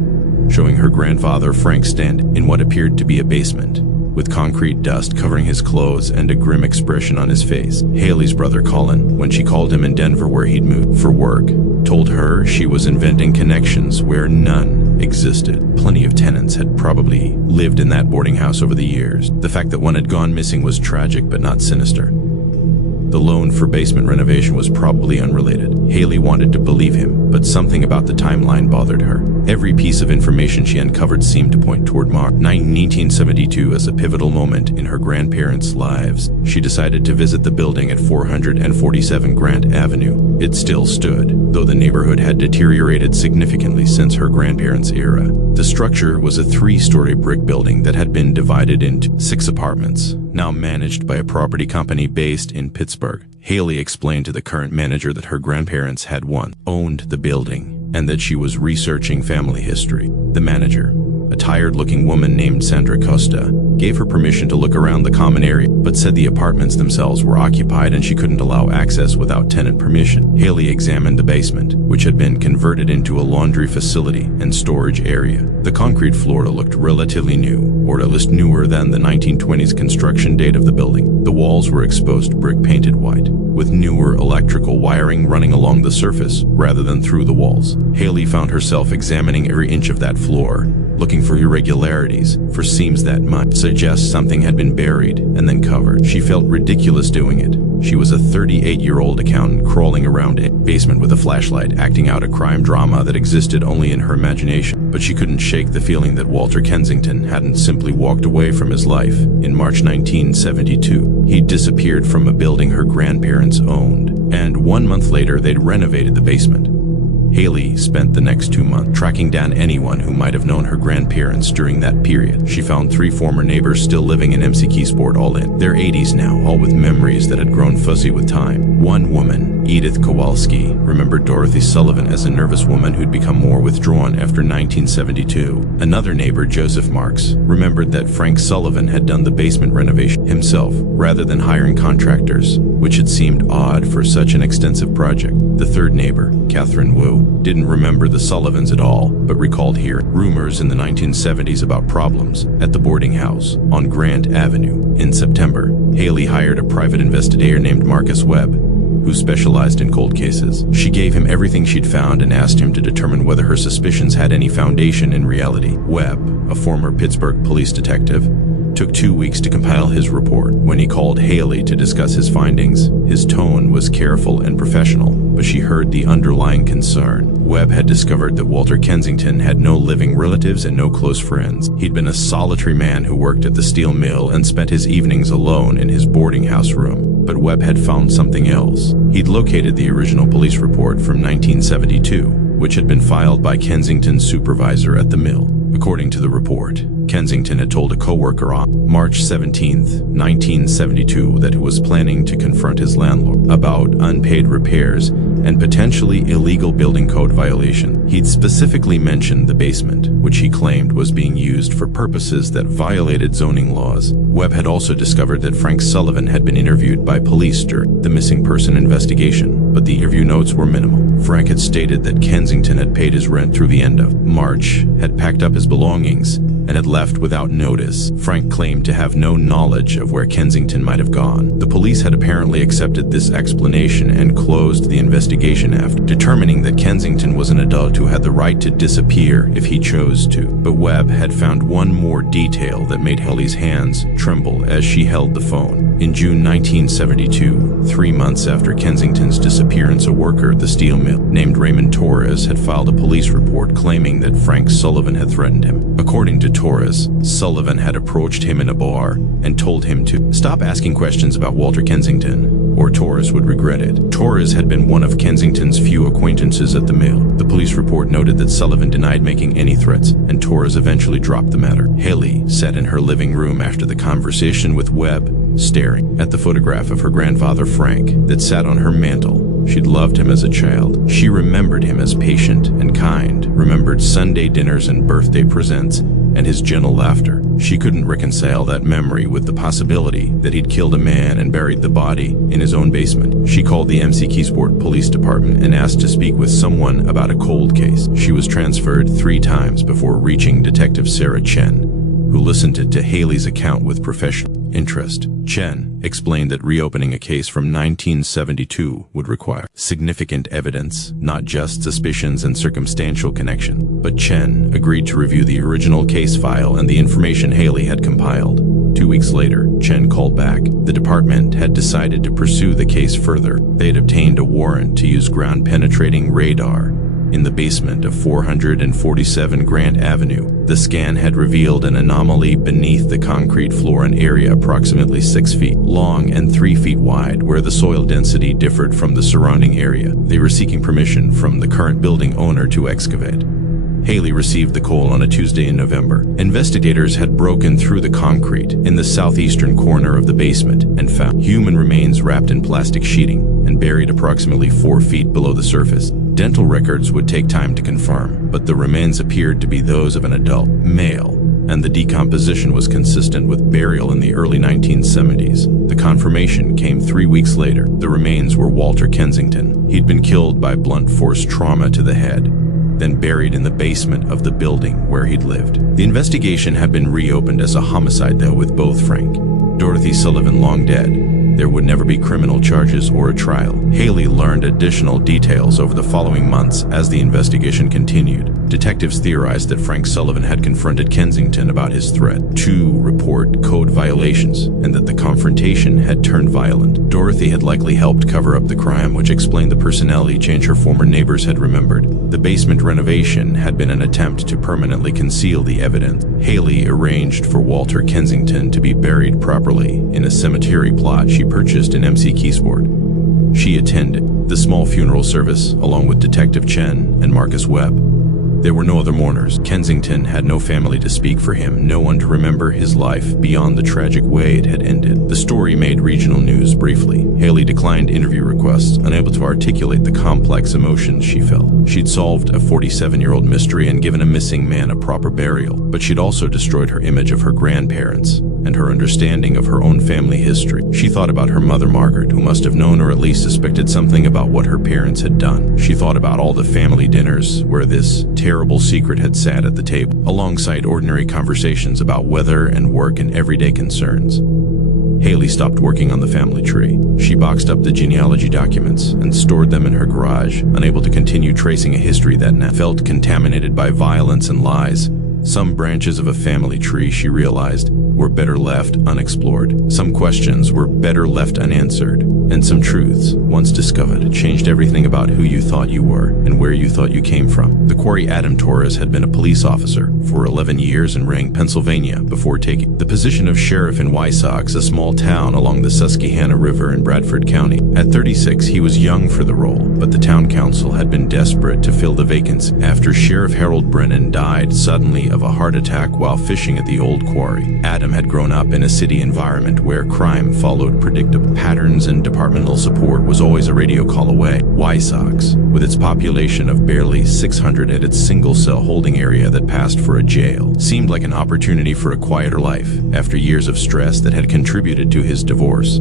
showing her grandfather Frank standing in what appeared to be a basement, with concrete dust covering his clothes and a grim expression on his face. Haley's brother Colin, when she called him in Denver where he'd moved for work, told her she was inventing connections where none existed. Plenty of tenants had probably lived in that boarding house over the years. The fact that one had gone missing was tragic but not sinister. The loan for basement renovation was probably unrelated. Haley wanted to believe him, but something about the timeline bothered her. Every piece of information she uncovered seemed to point toward March 1972 as a pivotal moment in her grandparents' lives. She decided to visit the building at 447 Grant Avenue. It still stood, though the neighborhood had deteriorated significantly since her grandparents' era. The structure was a 3-story brick building that had been divided into 6 apartments, now managed by a property company based in Pittsburgh. Haley explained to the current manager that her grandparents had once owned the building and that she was researching family history. The manager, A tired-looking woman named Sandra Costa gave her permission to look around the common area, but said the apartments themselves were occupied and she couldn't allow access without tenant permission. Haley examined the basement, which had been converted into a laundry facility and storage area. The concrete floor looked relatively new, or at least newer than the 1920s construction date of the building. The walls were exposed brick painted white, with newer electrical wiring running along the surface rather than through the walls. Haley found herself examining every inch of that floor, looking for irregularities, for seams that might suggest something had been buried and then covered. She felt ridiculous doing it. She was a 38-year-old accountant crawling around a basement with a flashlight, acting out a crime drama that existed only in her imagination. But she couldn't shake the feeling that Walter Kensington hadn't simply walked away from his life. In March 1972, he disappeared from a building her grandparents owned, and 1 month later they'd renovated the basement. Haley spent the next 2 months tracking down anyone who might have known her grandparents during that period. She found 3 former neighbors still living in MC Keysport, all in their 80s now, all with memories that had grown fuzzy with time. One woman, Edith Kowalski, remembered Dorothy Sullivan as a nervous woman who'd become more withdrawn after 1972. Another neighbor, Joseph Marks, remembered that Frank Sullivan had done the basement renovation himself rather than hiring contractors, which had seemed odd for such an extensive project. The third neighbor, Catherine Wu, didn't remember the Sullivans at all, but recalled hearing rumors in the 1970s about problems at the boarding house on Grant Avenue. In September, Haley hired a private investigator named Marcus Webb, who specialized in cold cases. She gave him everything she'd found and asked him to determine whether her suspicions had any foundation in reality. Webb, a former Pittsburgh police detective, took 2 weeks to compile his report. When he called Haley to discuss his findings, his tone was careful and professional, but she heard the underlying concern. Webb had discovered that Walter Kensington had no living relatives and no close friends. He'd been a solitary man who worked at the steel mill and spent his evenings alone in his boarding house room. But Webb had found something else. He'd located the original police report from 1972, which had been filed by Kensington's supervisor at the mill. According to the report, Kensington had told a coworker on March 17, 1972, that he was planning to confront his landlord about unpaid repairs and potentially illegal building code violation. He'd specifically mentioned the basement, which he claimed was being used for purposes that violated zoning laws. Webb had also discovered that Frank Sullivan had been interviewed by police during the missing person investigation, but the interview notes were minimal. Frank had stated that Kensington had paid his rent through the end of March, had packed up his belongings, and had left without notice. Frank claimed to have no knowledge of where Kensington might have gone. The police had apparently accepted this explanation and closed the investigation after determining that Kensington was an adult who had the right to disappear if he chose to. But Webb had found one more detail that made Haley's hands tremble as she held the phone. In June 1972, 3 months after Kensington's disappearance, a worker at the steel mill named Raymond Torres had filed a police report claiming that Frank Sullivan had threatened him. According to Torres, Sullivan had approached him in a bar and told him to stop asking questions about Walter Kensington, or Torres would regret it. Torres had been one of Kensington's few acquaintances at the mill. The police report noted that Sullivan denied making any threats, and Torres eventually dropped the matter. Haley sat in her living room after the conversation with Webb, staring at the photograph of her grandfather Frank that sat on her mantle. She'd loved him as a child. She remembered him as patient and kind, remembered Sunday dinners and birthday presents, and his gentle laughter. She couldn't reconcile that memory with the possibility that he'd killed a man and buried the body in his own basement. She called the MC Keysport Police Department and asked to speak with someone about a cold case. She was transferred 3 times before reaching Detective Sarah Chen, who listened to Haley's account with professional interest. Chen explained that reopening a case from 1972 would require significant evidence, not just suspicions and circumstantial connection. But Chen agreed to review the original case file and the information Haley had compiled. 2 weeks later, Chen called back. The department had decided to pursue the case further. They had obtained a warrant to use ground-penetrating radar in the basement of 447 Grant Avenue. The scan had revealed an anomaly beneath the concrete floor, an area approximately 6 feet long and 3 feet wide, where the soil density differed from the surrounding area. They were seeking permission from the current building owner to excavate. Haley received the call on a Tuesday in November. Investigators had broken through the concrete in the southeastern corner of the basement and found human remains wrapped in plastic sheeting and buried approximately 4 feet below the surface. Dental records would take time to confirm, but the remains appeared to be those of an adult male, and the decomposition was consistent with burial in the early 1970s. The confirmation came 3 weeks later. The remains were Walter Kensington. He'd been killed by blunt force trauma to the head, then buried in the basement of the building where he'd lived. The investigation had been reopened as a homicide, though, with both Frank Dorothy Sullivan long dead. There would never be criminal charges or a trial. Haley learned additional details over the following months as the investigation continued. Detectives theorized that Frank Sullivan had confronted Kensington about his threat to report code violations, and that the confrontation had turned violent. Dorothy had likely helped cover up the crime, which explained the personality change her former neighbors had remembered. The basement renovation had been an attempt to permanently conceal the evidence. Haley arranged for Walter Kensington to be buried properly in a cemetery plot she purchased in MC Keysport. She attended the small funeral service along with Detective Chen and Marcus Webb. There were no other mourners. Kensington had no family to speak for him, no one to remember his life beyond the tragic way it had ended. The story made regional news briefly. Haley declined interview requests, unable to articulate the complex emotions she felt. She'd solved a 47-year-old mystery and given a missing man a proper burial, but she'd also destroyed her image of her grandparents and her understanding of her own family history. She thought about her mother, Margaret, who must have known or at least suspected something about what her parents had done. She thought about all the family dinners where this terrible secret had sat at the table, alongside ordinary conversations about weather and work and everyday concerns. Haley stopped working on the family tree. She boxed up the genealogy documents and stored them in her garage, unable to continue tracing a history that now felt contaminated by violence and lies. Some branches of a family tree, she realized, were better left unexplored. Some questions were better left unanswered. And some truths, once discovered, changed everything about who you thought you were and where you thought you came from. The quarry Adam Torres had been a police officer for 11 years in Ring, Pennsylvania, before taking the position of sheriff in Wysox, a small town along the Susquehanna River in Bradford County. At 36, he was young for the role, but the town council had been desperate to fill the vacancy after Sheriff Harold Brennan died suddenly of a heart attack while fishing at the old quarry. Adam had grown up in a city environment where crime followed predictable patterns and departmental support was always a radio call away. Wysox, with its population of barely 600 at its single-cell holding area that passed for a jail, seemed like an opportunity for a quieter life after years of stress that had contributed to his divorce.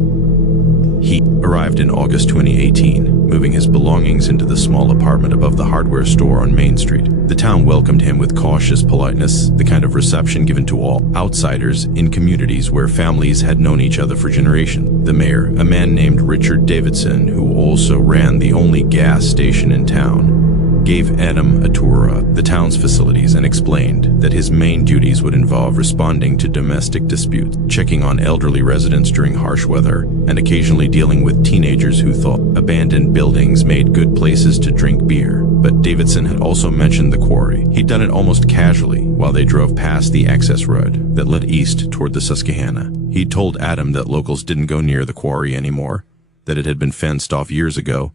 He arrived in August 2018, moving his belongings into the small apartment above the hardware store on Main Street. The town welcomed him with cautious politeness, the kind of reception given to all outsiders in communities where families had known each other for generations. The mayor, a man named Richard Davidson, who also ran the only gas station in town, gave Adam a tour of the town's facilities and explained that his main duties would involve responding to domestic disputes, checking on elderly residents during harsh weather, and occasionally dealing with teenagers who thought abandoned buildings made good places to drink beer. But Davidson had also mentioned the quarry. He'd done it almost casually while they drove past the access road that led east toward the Susquehanna. He'd told Adam that locals didn't go near the quarry anymore, that it had been fenced off years ago,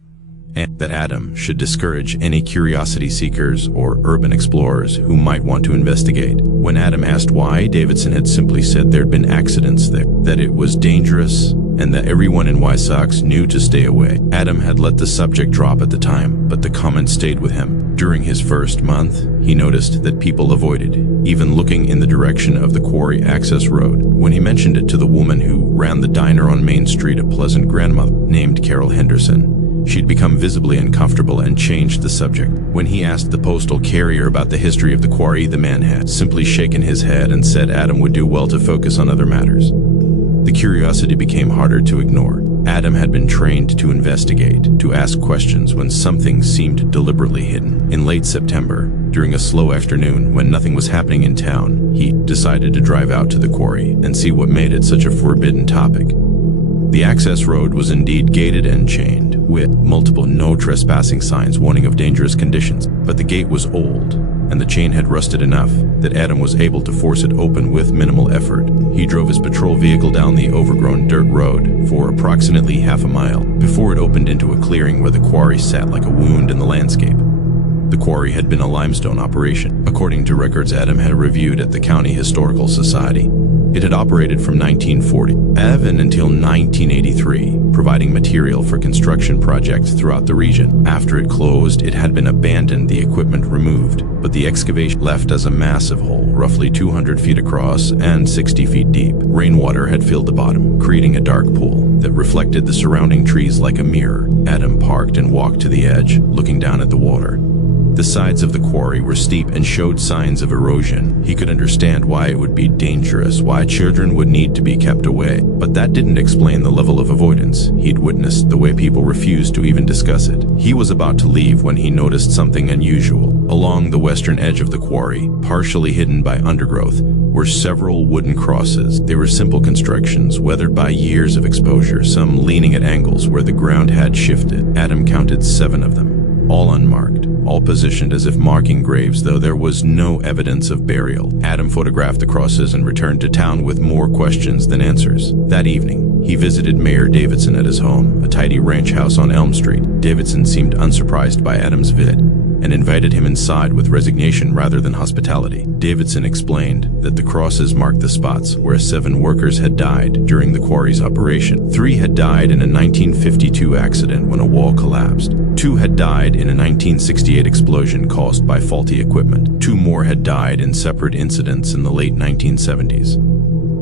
and that Adam should discourage any curiosity seekers or urban explorers who might want to investigate. When Adam asked why, Davidson had simply said there'd been accidents there, that it was dangerous, and that everyone in Wysox knew to stay away. Adam had let the subject drop at the time, but the comment stayed with him. During his first month, he noticed that people avoided, even looking in the direction of the quarry access road. When he mentioned it to the woman who ran the diner on Main Street, a pleasant grandmother named Carol Henderson, she'd become visibly uncomfortable and changed the subject. When he asked the postal carrier about the history of the quarry, the man had simply shaken his head and said Adam would do well to focus on other matters. The curiosity became harder to ignore. Adam had been trained to investigate, to ask questions when something seemed deliberately hidden. In late September, during a slow afternoon when nothing was happening in town, he decided to drive out to the quarry and see what made it such a forbidden topic. The access road was indeed gated and chained, with multiple no trespassing signs warning of dangerous conditions, but the gate was old, and the chain had rusted enough that Adam was able to force it open with minimal effort. He drove his patrol vehicle down the overgrown dirt road for approximately half a mile before it opened into a clearing where the quarry sat like a wound in the landscape. The quarry had been a limestone operation, according to records Adam had reviewed at the County Historical Society. It had operated from 1947 until 1983, providing material for construction projects throughout the region. After it closed, it had been abandoned, the equipment removed, but the excavation left as a massive hole, roughly 200 feet across and 60 feet deep. Rainwater had filled the bottom, creating a dark pool that reflected the surrounding trees like a mirror. Adam parked and walked to the edge, looking down at the water. The sides of the quarry were steep and showed signs of erosion. He could understand why it would be dangerous, why children would need to be kept away. But that didn't explain the level of avoidance he'd witnessed, the way people refused to even discuss it. He was about to leave when he noticed something unusual. Along the western edge of the quarry, partially hidden by undergrowth, were several wooden crosses. They were simple constructions, weathered by years of exposure, some leaning at angles where the ground had shifted. Adam counted 7 of them, all unmarked, all positioned as if marking graves, though there was no evidence of burial. Adam photographed the crosses and returned to town with more questions than answers. That evening, he visited Mayor Davidson at his home, a tidy ranch house on Elm Street. Davidson seemed unsurprised by Adam's visit and invited him inside with resignation rather than hospitality. Davidson explained that the crosses marked the spots where 7 workers had died during the quarry's operation. 3 had died in a 1952 accident when a wall collapsed. 2 had died in a 1968 explosion caused by faulty equipment. 2 more had died in separate incidents in the late 1970s.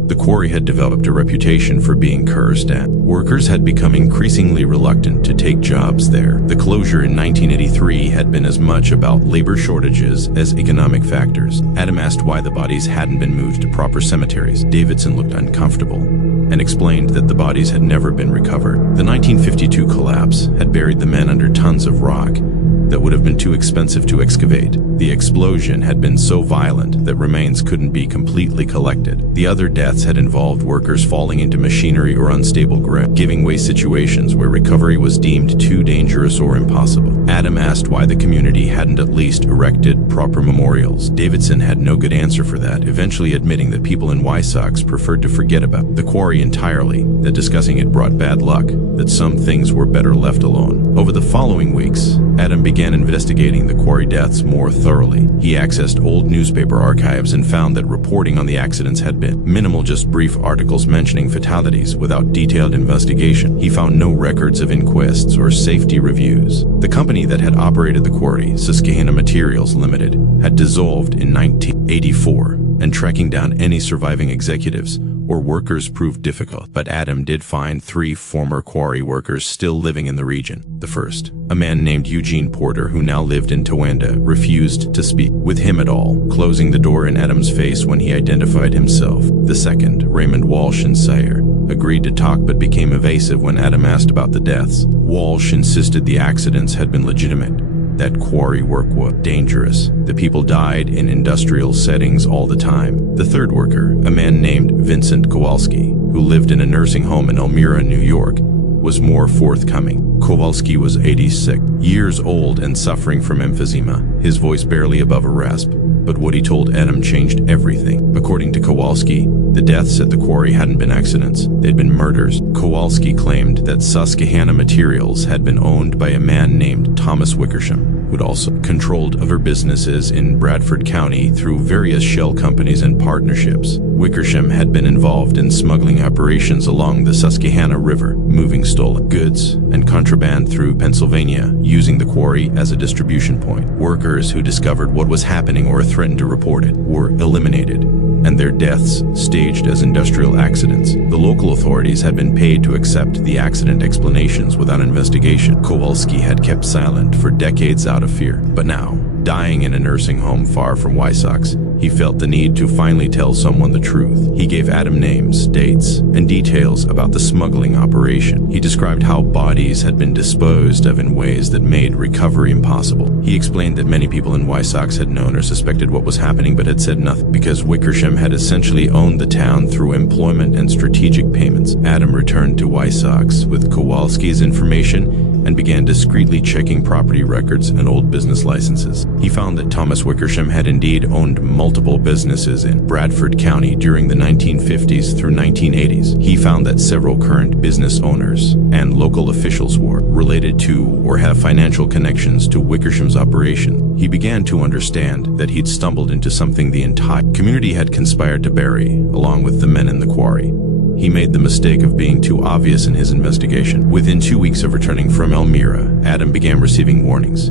The quarry had developed a reputation for being cursed, and workers had become increasingly reluctant to take jobs there. The closure in 1983 had been as much about labor shortages as economic factors. Adam asked why the bodies hadn't been moved to proper cemeteries. Davidson looked uncomfortable and explained that the bodies had never been recovered. The 1952 collapse had buried the men under tons of rock that would have been too expensive to excavate. The explosion had been so violent that remains couldn't be completely collected. The other deaths had involved workers falling into machinery or unstable ground, giving way situations where recovery was deemed too dangerous or impossible. Adam asked why the community hadn't at least erected proper memorials. Davidson had no good answer for that, eventually admitting that people in Wysox preferred to forget about the quarry entirely, that discussing it brought bad luck, that some things were better left alone. Over the following weeks, Adam began investigating the quarry deaths more thoroughly. He accessed old newspaper archives and found that reporting on the accidents had been minimal, just brief articles mentioning fatalities without detailed investigation. He found no records of inquests or safety reviews. The company that had operated the quarry, Susquehanna Materials Limited, had dissolved in 1984, and tracking down any surviving executives or workers proved difficult. But Adam did find 3 former quarry workers still living in the region. The first, a man named Eugene Porter, who now lived in Towanda, refused to speak with him at all, closing the door in Adam's face when he identified himself. The second, Raymond Walsh and Sire, agreed to talk but became evasive when Adam asked about the deaths. Walsh insisted the accidents had been legitimate, that quarry work was dangerous. The people died in industrial settings all the time. The third worker, a man named Vincent Kowalski, who lived in a nursing home in Elmira, New York, was more forthcoming. Kowalski was 86 years old and suffering from emphysema, his voice barely above a rasp. But what he told Adam changed everything. According to Kowalski, the deaths at the quarry hadn't been accidents, they'd been murders. Kowalski claimed that Susquehanna Materials had been owned by a man named Thomas Wickersham, who'd also controlled other businesses in Bradford County through various shell companies and partnerships. Wickersham had been involved in smuggling operations along the Susquehanna River, moving stolen goods and contraband through Pennsylvania, using the quarry as a distribution point. Workers who discovered what was happening or threatened to report it were eliminated, and their deaths staged as industrial accidents. The local authorities had been paid to accept the accident explanations without investigation. Kowalski had kept silent for decades out of fear, but now, dying in a nursing home far from Wysox, he felt the need to finally tell someone the truth. He gave Adam names, dates, and details about the smuggling operation. He described how bodies had been disposed of in ways that made recovery impossible. He explained that many people in Wysox had known or suspected what was happening but had said nothing because Wickersham had essentially owned the town through employment and strategic payments. Adam returned to Wysox with Kowalski's information and began discreetly checking property records and old business licenses. He found that Thomas Wickersham had indeed owned multiple multiple businesses in Bradford County during the 1950s through 1980s. He found that several current business owners and local officials were related to or have financial connections to Wickersham's operation. He began to understand that he'd stumbled into something the entire community had conspired to bury, along with the men in the quarry. He made the mistake of being too obvious in his investigation. Within 2 weeks of returning from Elmira, Adam began receiving warnings.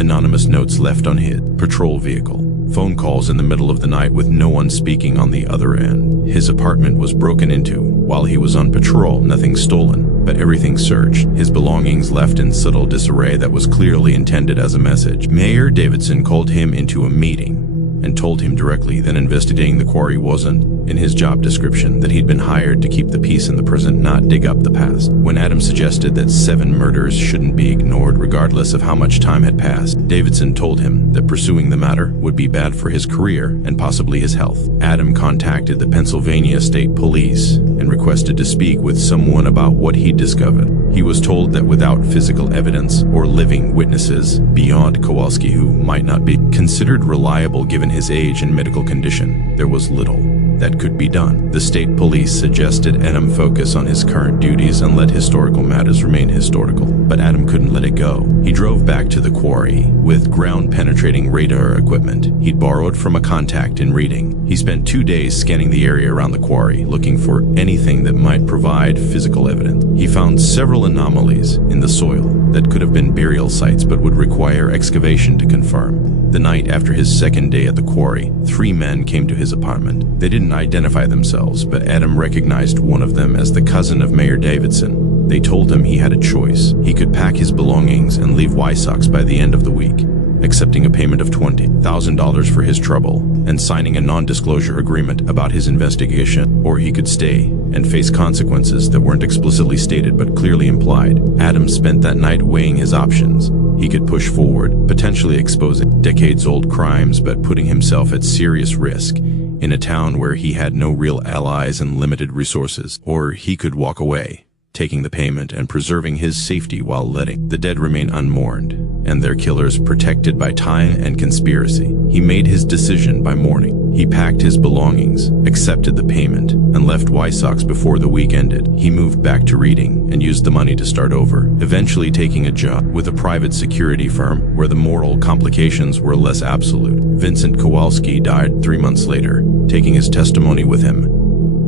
Anonymous notes left on his patrol vehicle. Phone calls in the middle of the night with no one speaking on the other end. His apartment was broken into. While he was on patrol, nothing stolen, but everything searched. His belongings left in subtle disarray that was clearly intended as a message. Mayor Davidson called him into a meeting and told him directly that investigating the quarry wasn't in his job description, that he'd been hired to keep the peace in the present, not dig up the past. When Adam suggested that 7 murders shouldn't be ignored regardless of how much time had passed, Davidson told him that pursuing the matter would be bad for his career and possibly his health. Adam contacted the Pennsylvania State Police and requested to speak with someone about what he'd discovered. He was told that without physical evidence or living witnesses beyond Kowalski, who might not be considered reliable given his age and medical condition, there was little that could be done. The state police suggested Adam focus on his current duties and let historical matters remain historical, but Adam couldn't let it go. He drove back to the quarry with ground-penetrating radar equipment he'd borrowed from a contact in Reading. He spent 2 days scanning the area around the quarry, looking for anything that might provide physical evidence. He found several anomalies in the soil that could have been burial sites but would require excavation to confirm. The night after his second day at the quarry, 3 men came to his apartment. They didn't identify themselves, but Adam recognized one of them as the cousin of Mayor Davidson. They told him he had a choice. He could pack his belongings and leave Wysox by the end of the week, accepting a payment of $20,000 for his trouble and signing a non-disclosure agreement about his investigation, or he could stay and face consequences that weren't explicitly stated but clearly implied. Adam spent that night weighing his options. He could push forward, potentially exposing decades-old crimes but putting himself at serious risk in a town where he had no real allies and limited resources, or he could walk away, taking the payment and preserving his safety while letting the dead remain unmourned and their killers protected by time and conspiracy. He made his decision by morning. He packed his belongings, accepted the payment, and left Wysox before the week ended. He moved back to Reading and used the money to start over, eventually taking a job with a private security firm where the moral complications were less absolute. Vincent Kowalski died 3 months later, taking his testimony with him.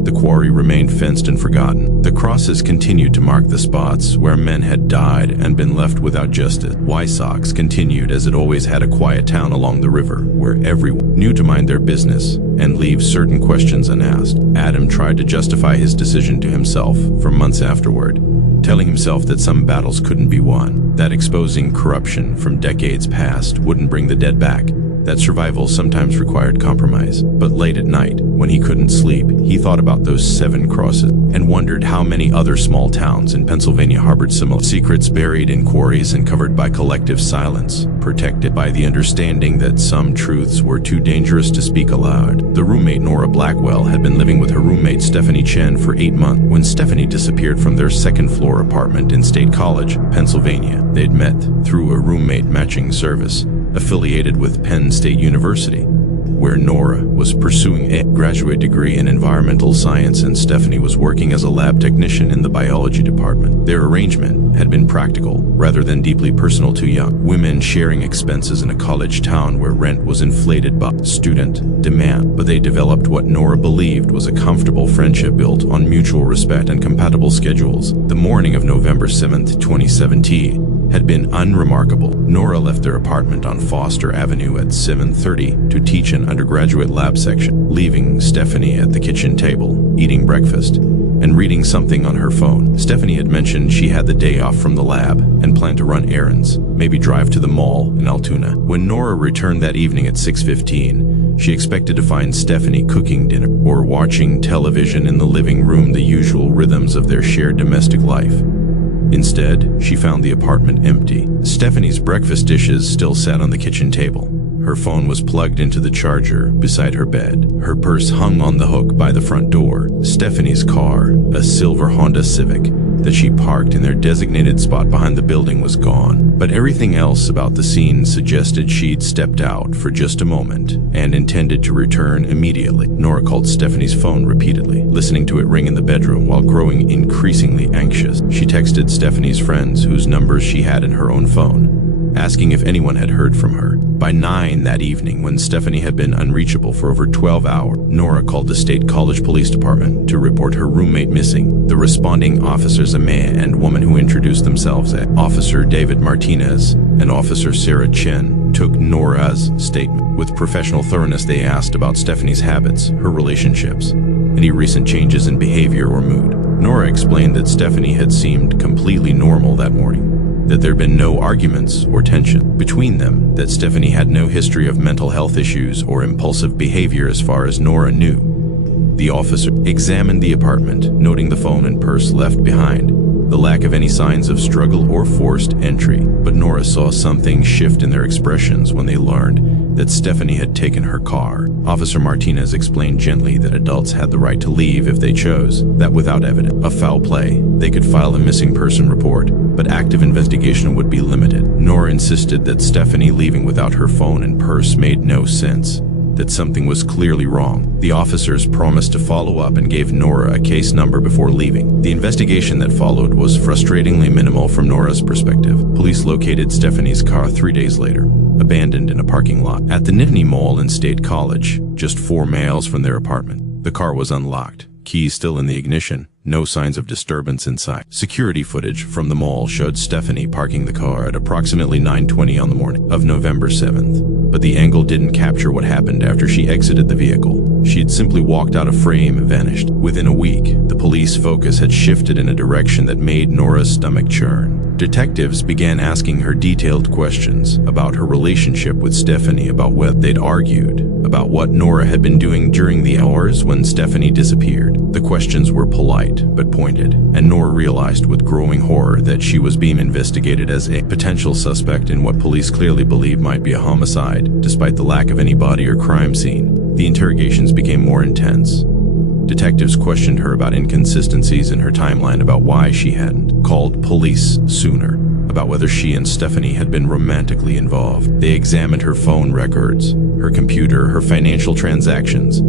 The quarry remained fenced and forgotten. The crosses continued to mark the spots where men had died and been left without justice. Wysox continued as it always had, a quiet town along the river where everyone knew to mind their business and leave certain questions unasked. Adam tried to justify his decision to himself for months afterward, telling himself that some battles couldn't be won, that exposing corruption from decades past wouldn't bring the dead back, that survival sometimes required compromise. But late at night, when he couldn't sleep, he thought about those 7 crosses and wondered how many other small towns in Pennsylvania harbored similar secrets, buried in quarries and covered by collective silence, protected by the understanding that some truths were too dangerous to speak aloud. The roommate Nora Blackwell had been living with her roommate Stephanie Chen for 8 months. When Stephanie disappeared from their second-floor apartment in State College, Pennsylvania, they'd met through a roommate matching service affiliated with Penn State University, where Nora was pursuing a graduate degree in environmental science and Stephanie was working as a lab technician in the biology department. Their arrangement had been practical rather than deeply personal to young women sharing expenses in a college town where rent was inflated by student demand. But they developed what Nora believed was a comfortable friendship built on mutual respect and compatible schedules. The morning of November 7th, 2017, had been unremarkable. Nora left their apartment on Foster Avenue at 7:30 to teach an undergraduate lab section, leaving Stephanie at the kitchen table, eating breakfast and reading something on her phone. Stephanie had mentioned she had the day off from the lab and planned to run errands, maybe drive to the mall in Altoona. When Nora returned that evening at 6:15, she expected to find Stephanie cooking dinner or watching television in the living room, the usual rhythms of their shared domestic life. Instead, she found the apartment empty. Stephanie's breakfast dishes still sat on the kitchen table. Her phone was plugged into the charger beside her bed. Her purse hung on the hook by the front door. Stephanie's car, a silver Honda Civic that she parked in their designated spot behind the building, was gone. But everything else about the scene suggested she'd stepped out for just a moment and intended to return immediately. Nora called Stephanie's phone repeatedly, listening to it ring in the bedroom while growing increasingly anxious. She texted Stephanie's friends, whose numbers she had in her own phone, asking if anyone had heard from her. By 9 that evening, when Stephanie had been unreachable for over 12 hours, Nora called the State College Police Department to report her roommate missing. The responding officers, a man and woman who introduced themselves as Officer David Martinez and Officer Sarah Chen, took Nora's statement. With professional thoroughness, they asked about Stephanie's habits, her relationships, any recent changes in behavior or mood. Nora explained that Stephanie had seemed completely normal that morning, that there'd been no arguments or tension between them, that Stephanie had no history of mental health issues or impulsive behavior as far as Nora knew. The officer examined the apartment, noting the phone and purse left behind, the lack of any signs of struggle or forced entry. But Nora saw something shift in their expressions when they learned that Stephanie had taken her car. Officer Martinez explained gently that adults had the right to leave if they chose, that without evidence of foul play, they could file a missing person report, but active investigation would be limited. Nora insisted that Stephanie leaving without her phone and purse made no sense, that something was clearly wrong. The officers promised to follow up and gave Nora a case number before leaving. The investigation that followed was frustratingly minimal from Nora's perspective. Police located Stephanie's car 3 days later, abandoned in a parking lot at the Nittany Mall in State College, just 4 miles from their apartment. The car was unlocked, keys still in the ignition, no signs of disturbance inside. Security footage from the mall showed Stephanie parking the car at approximately 9:20 on the morning of November 7th. But the angle didn't capture what happened after she exited the vehicle. She had simply walked out of frame and vanished. Within a week, the police focus had shifted in a direction that made Nora's stomach churn. Detectives began asking her detailed questions about her relationship with Stephanie, about what they'd argued, about what Nora had been doing during the hours when Stephanie disappeared. The questions were polite but pointed, and Nora realized with growing horror that she was being investigated as a potential suspect in what police clearly believed might be a homicide, despite the lack of any body or crime scene. The interrogations became more intense. Detectives questioned her about inconsistencies in her timeline, about why she hadn't called police sooner, about whether she and Stephanie had been romantically involved. They examined her phone records, her computer, her financial transactions.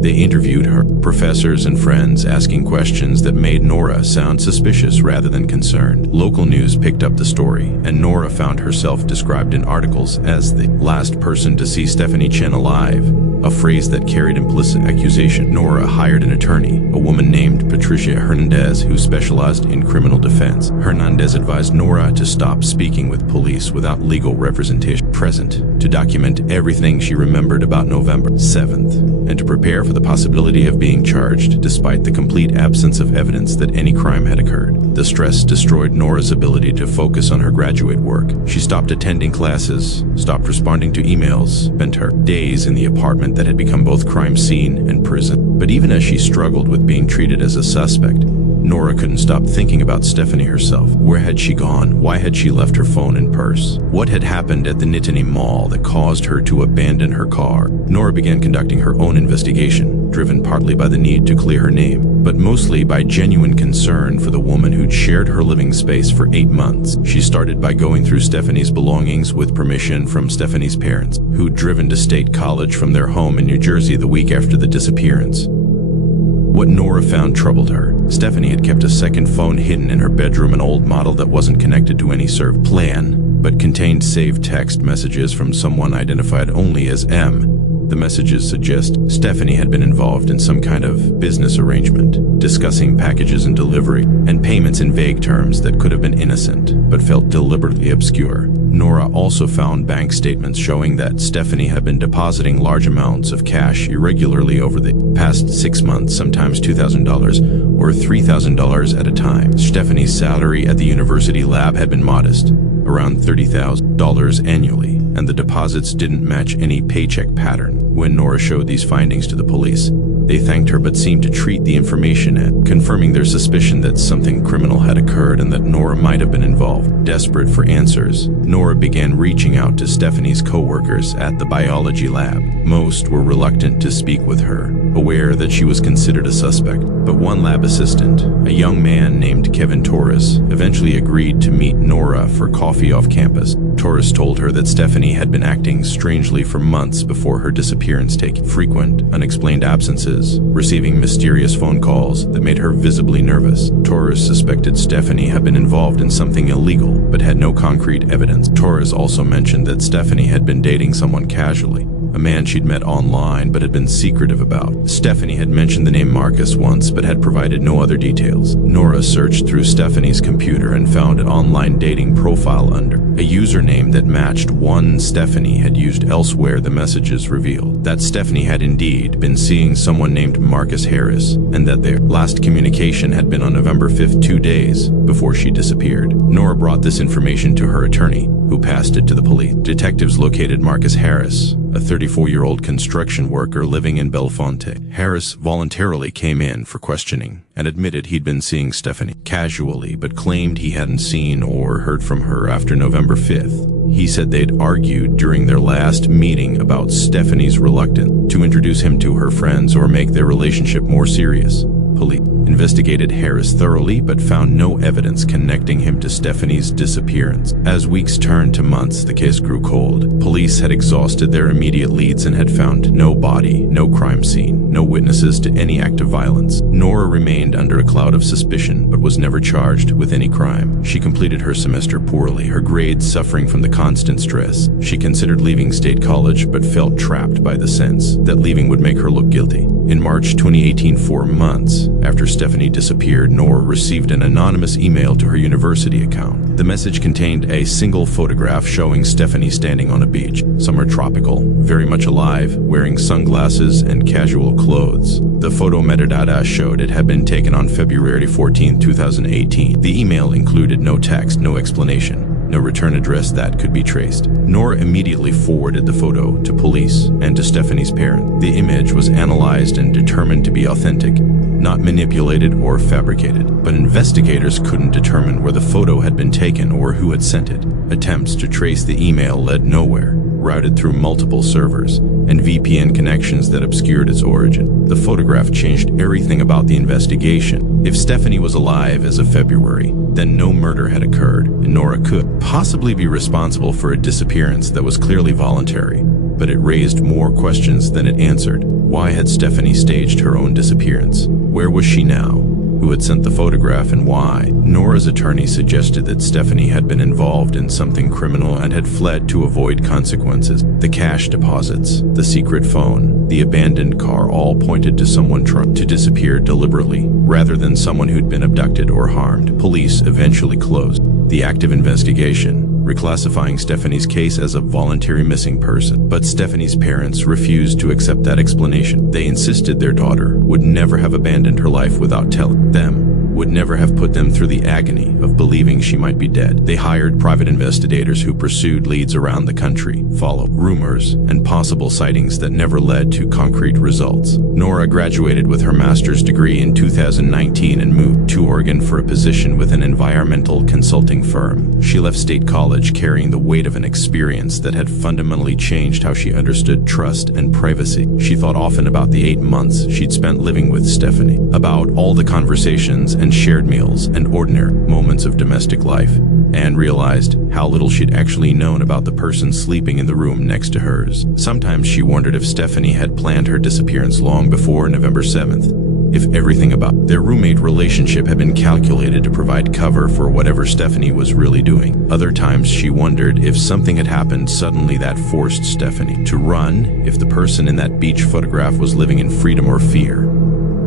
They interviewed her professors and friends, asking questions that made Nora sound suspicious rather than concerned. Local news picked up the story, and Nora found herself described in articles as the last person to see Stephanie Chen alive, a phrase that carried implicit accusation. Nora hired an attorney, a woman named Patricia Hernandez, who specialized in criminal defense. Hernandez advised Nora to stop speaking with police without legal representation present, to document everything she remembered about November 7th, and to prepare for the possibility of being charged despite the complete absence of evidence that any crime had occurred. The stress destroyed Nora's ability to focus on her graduate work. She stopped attending classes, stopped responding to emails, spent her days in the apartment that had become both crime scene and prison. But even as she struggled with being treated as a suspect, Nora couldn't stop thinking about Stephanie herself. Where had she gone? Why had she left her phone and purse? What had happened at the Nittany Mall that caused her to abandon her car? Nora began conducting her own investigation, driven partly by the need to clear her name, but mostly by genuine concern for the woman who'd shared her living space for 8 months. She started by going through Stephanie's belongings with permission from Stephanie's parents, who'd driven to State College from their home in New Jersey the week after the disappearance. What Nora found troubled her. Stephanie had kept a second phone hidden in her bedroom, an old model that wasn't connected to any served plan, but contained saved text messages from someone identified only as M. The messages suggest Stephanie had been involved in some kind of business arrangement, discussing packages and delivery, and payments in vague terms that could have been innocent, but felt deliberately obscure. Nora also found bank statements showing that Stephanie had been depositing large amounts of cash irregularly over the past 6 months, sometimes $2,000 or $3,000 at a time. Stephanie's salary at the university lab had been modest, around $30,000 annually, and the deposits didn't match any paycheck pattern. When Nora showed these findings to the police, They thanked her but seemed to treat the information as confirming their suspicion that something criminal had occurred and that Nora might have been involved. Desperate for answers, Nora began reaching out to Stephanie's co-workers at the biology lab. Most were reluctant to speak with her, aware that she was considered a suspect. But one lab assistant, a young man named Kevin Torres, eventually agreed to meet Nora for coffee off campus. Torres told her that Stephanie had been acting strangely for months before her disappearance, taking frequent, unexplained absences, receiving mysterious phone calls that made her visibly nervous. Torres suspected Stephanie had been involved in something illegal, but had no concrete evidence. Torres also mentioned that Stephanie had been dating someone casually, a man she'd met online but had been secretive about. Stephanie had mentioned the name Marcus once but had provided no other details. Nora searched through Stephanie's computer and found an online dating profile under a username that matched one Stephanie had used elsewhere. The messages revealed that Stephanie had indeed been seeing someone named Marcus Harris, and that their last communication had been on November 5th, 2 days before she disappeared. Nora brought this information to her attorney, who passed it to the police. Detectives located Marcus Harris, a 34-year-old construction worker living in Bellefonte. Harris voluntarily came in for questioning and admitted he'd been seeing Stephanie casually, but claimed he hadn't seen or heard from her after November 5th. He said they'd argued during their last meeting about Stephanie's reluctance to introduce him to her friends or make their relationship more serious. Police investigated Harris thoroughly but found no evidence connecting him to Stephanie's disappearance. As weeks turned to months, the case grew cold. Police had exhausted their immediate leads and had found no body, no crime scene, no witnesses to any act of violence. Nora remained under a cloud of suspicion but was never charged with any crime. She completed her semester poorly, her grades suffering from the constant stress. She considered leaving state college but felt trapped by the sense that leaving would make her look guilty. In March 2018, 4 months after Stephanie disappeared, Nora received an anonymous email to her university account. The message contained a single photograph showing Stephanie standing on a beach, somewhere tropical, very much alive, wearing sunglasses and casual clothes. The photo metadata showed it had been taken on February 14, 2018. The email included no text, no explanation, no return address that could be traced. Nora immediately forwarded the photo to police and to Stephanie's parents. The image was analyzed and determined to be authentic, not manipulated or fabricated, but investigators couldn't determine where the photo had been taken or who had sent it. Attempts to trace the email led nowhere, routed through multiple servers and VPN connections that obscured its origin. The photograph changed everything about the investigation. If Stephanie was alive as of February, then no murder had occurred, and Nora could possibly be responsible for a disappearance that was clearly voluntary. But it raised more questions than it answered. Why had Stephanie staged her own disappearance? Where was she now? Who had sent the photograph and why? Nora's attorney suggested that Stephanie had been involved in something criminal and had fled to avoid consequences. The cash deposits, the secret phone, the abandoned car all pointed to someone trying to disappear deliberately, rather than someone who'd been abducted or harmed. Police eventually closed the active investigation, reclassifying Stephanie's case as a voluntary missing person. But Stephanie's parents refused to accept that explanation. They insisted their daughter would never have abandoned her life without telling them, would never have put them through the agony of believing she might be dead. They hired private investigators who pursued leads around the country, followed rumors and possible sightings that never led to concrete results. Nora graduated with her master's degree in 2019 and moved to Oregon for a position with an environmental consulting firm. She left state college carrying the weight of an experience that had fundamentally changed how she understood trust and privacy. She thought often about the 8 months she'd spent living with Stephanie, about all the conversations and shared meals and ordinary moments of domestic life, and realized how little she'd actually known about the person sleeping in the room next to hers. Sometimes she wondered if Stephanie had planned her disappearance long before November 7th, if everything about their roommate relationship had been calculated to provide cover for whatever Stephanie was really doing. Other times she wondered if something had happened suddenly that forced Stephanie to run, if the person in that beach photograph was living in freedom or fear.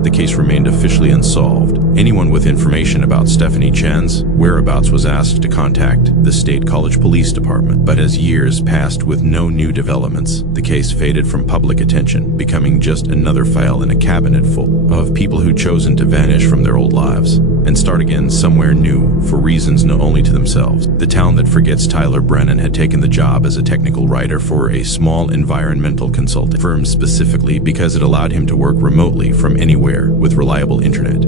the case remained officially unsolved. Anyone with information about Stephanie Chen's whereabouts was asked to contact the State College Police Department. But as years passed with no new developments, the case faded from public attention, becoming just another file in a cabinet full of people who'd chosen to vanish from their old lives and start again somewhere new for reasons known only to themselves. The town that forgets Tyler Brennan had taken the job as a technical writer for a small environmental consulting firm, specifically because it allowed him to work remotely from anywhere with reliable internet.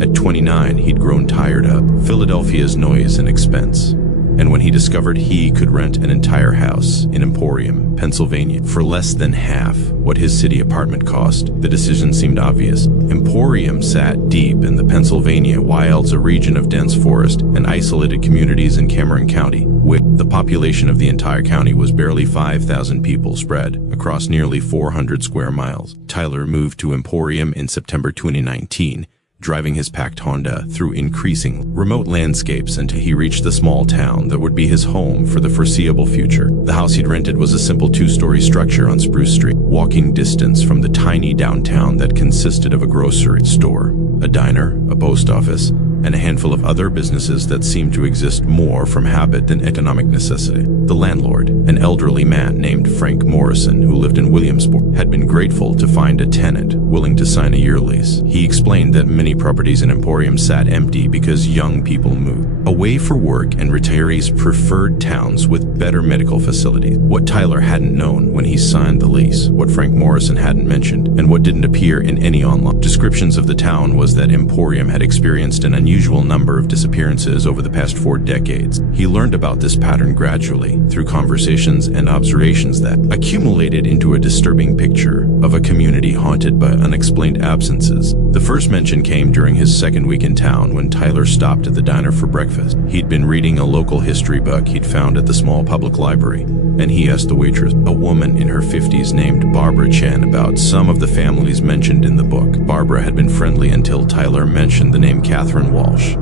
At 29, he'd grown tired of Philadelphia's noise and expense. And when he discovered he could rent an entire house in Emporium, Pennsylvania, for less than half what his city apartment cost, the decision seemed obvious. Emporium sat deep in the Pennsylvania wilds, a region of dense forest and isolated communities in Cameron County, where the population of the entire county was barely 5,000 people spread across nearly 400 square miles. Tyler moved to Emporium in September 2019, driving his packed Honda through increasing remote landscapes until he reached the small town that would be his home for the foreseeable future. The house he'd rented was a simple 2-story structure on Spruce Street, walking distance from the tiny downtown that consisted of a grocery store, a diner, a post office, and a handful of other businesses that seemed to exist more from habit than economic necessity. The landlord, an elderly man named Frank Morrison, who lived in Williamsport, had been grateful to find a tenant willing to sign a year lease. He explained that many properties in Emporium sat empty because young people moved away for work and retirees preferred towns with better medical facilities. What Tyler hadn't known when he signed the lease, what Frank Morrison hadn't mentioned, and what didn't appear in any online descriptions of the town was that Emporium had experienced an unusual number of disappearances over the past 4 decades. He learned about this pattern gradually through conversations and observations that accumulated into a disturbing picture of a community haunted by unexplained absences. The first mention came during his second week in town when Tyler stopped at the diner for breakfast. He'd been reading a local history book he'd found at the small public library, and he asked the waitress, a woman in her 50s named Barbara Chen, about some of the families mentioned in the book. Barbara had been friendly until Tyler mentioned the name Catherine Walsh.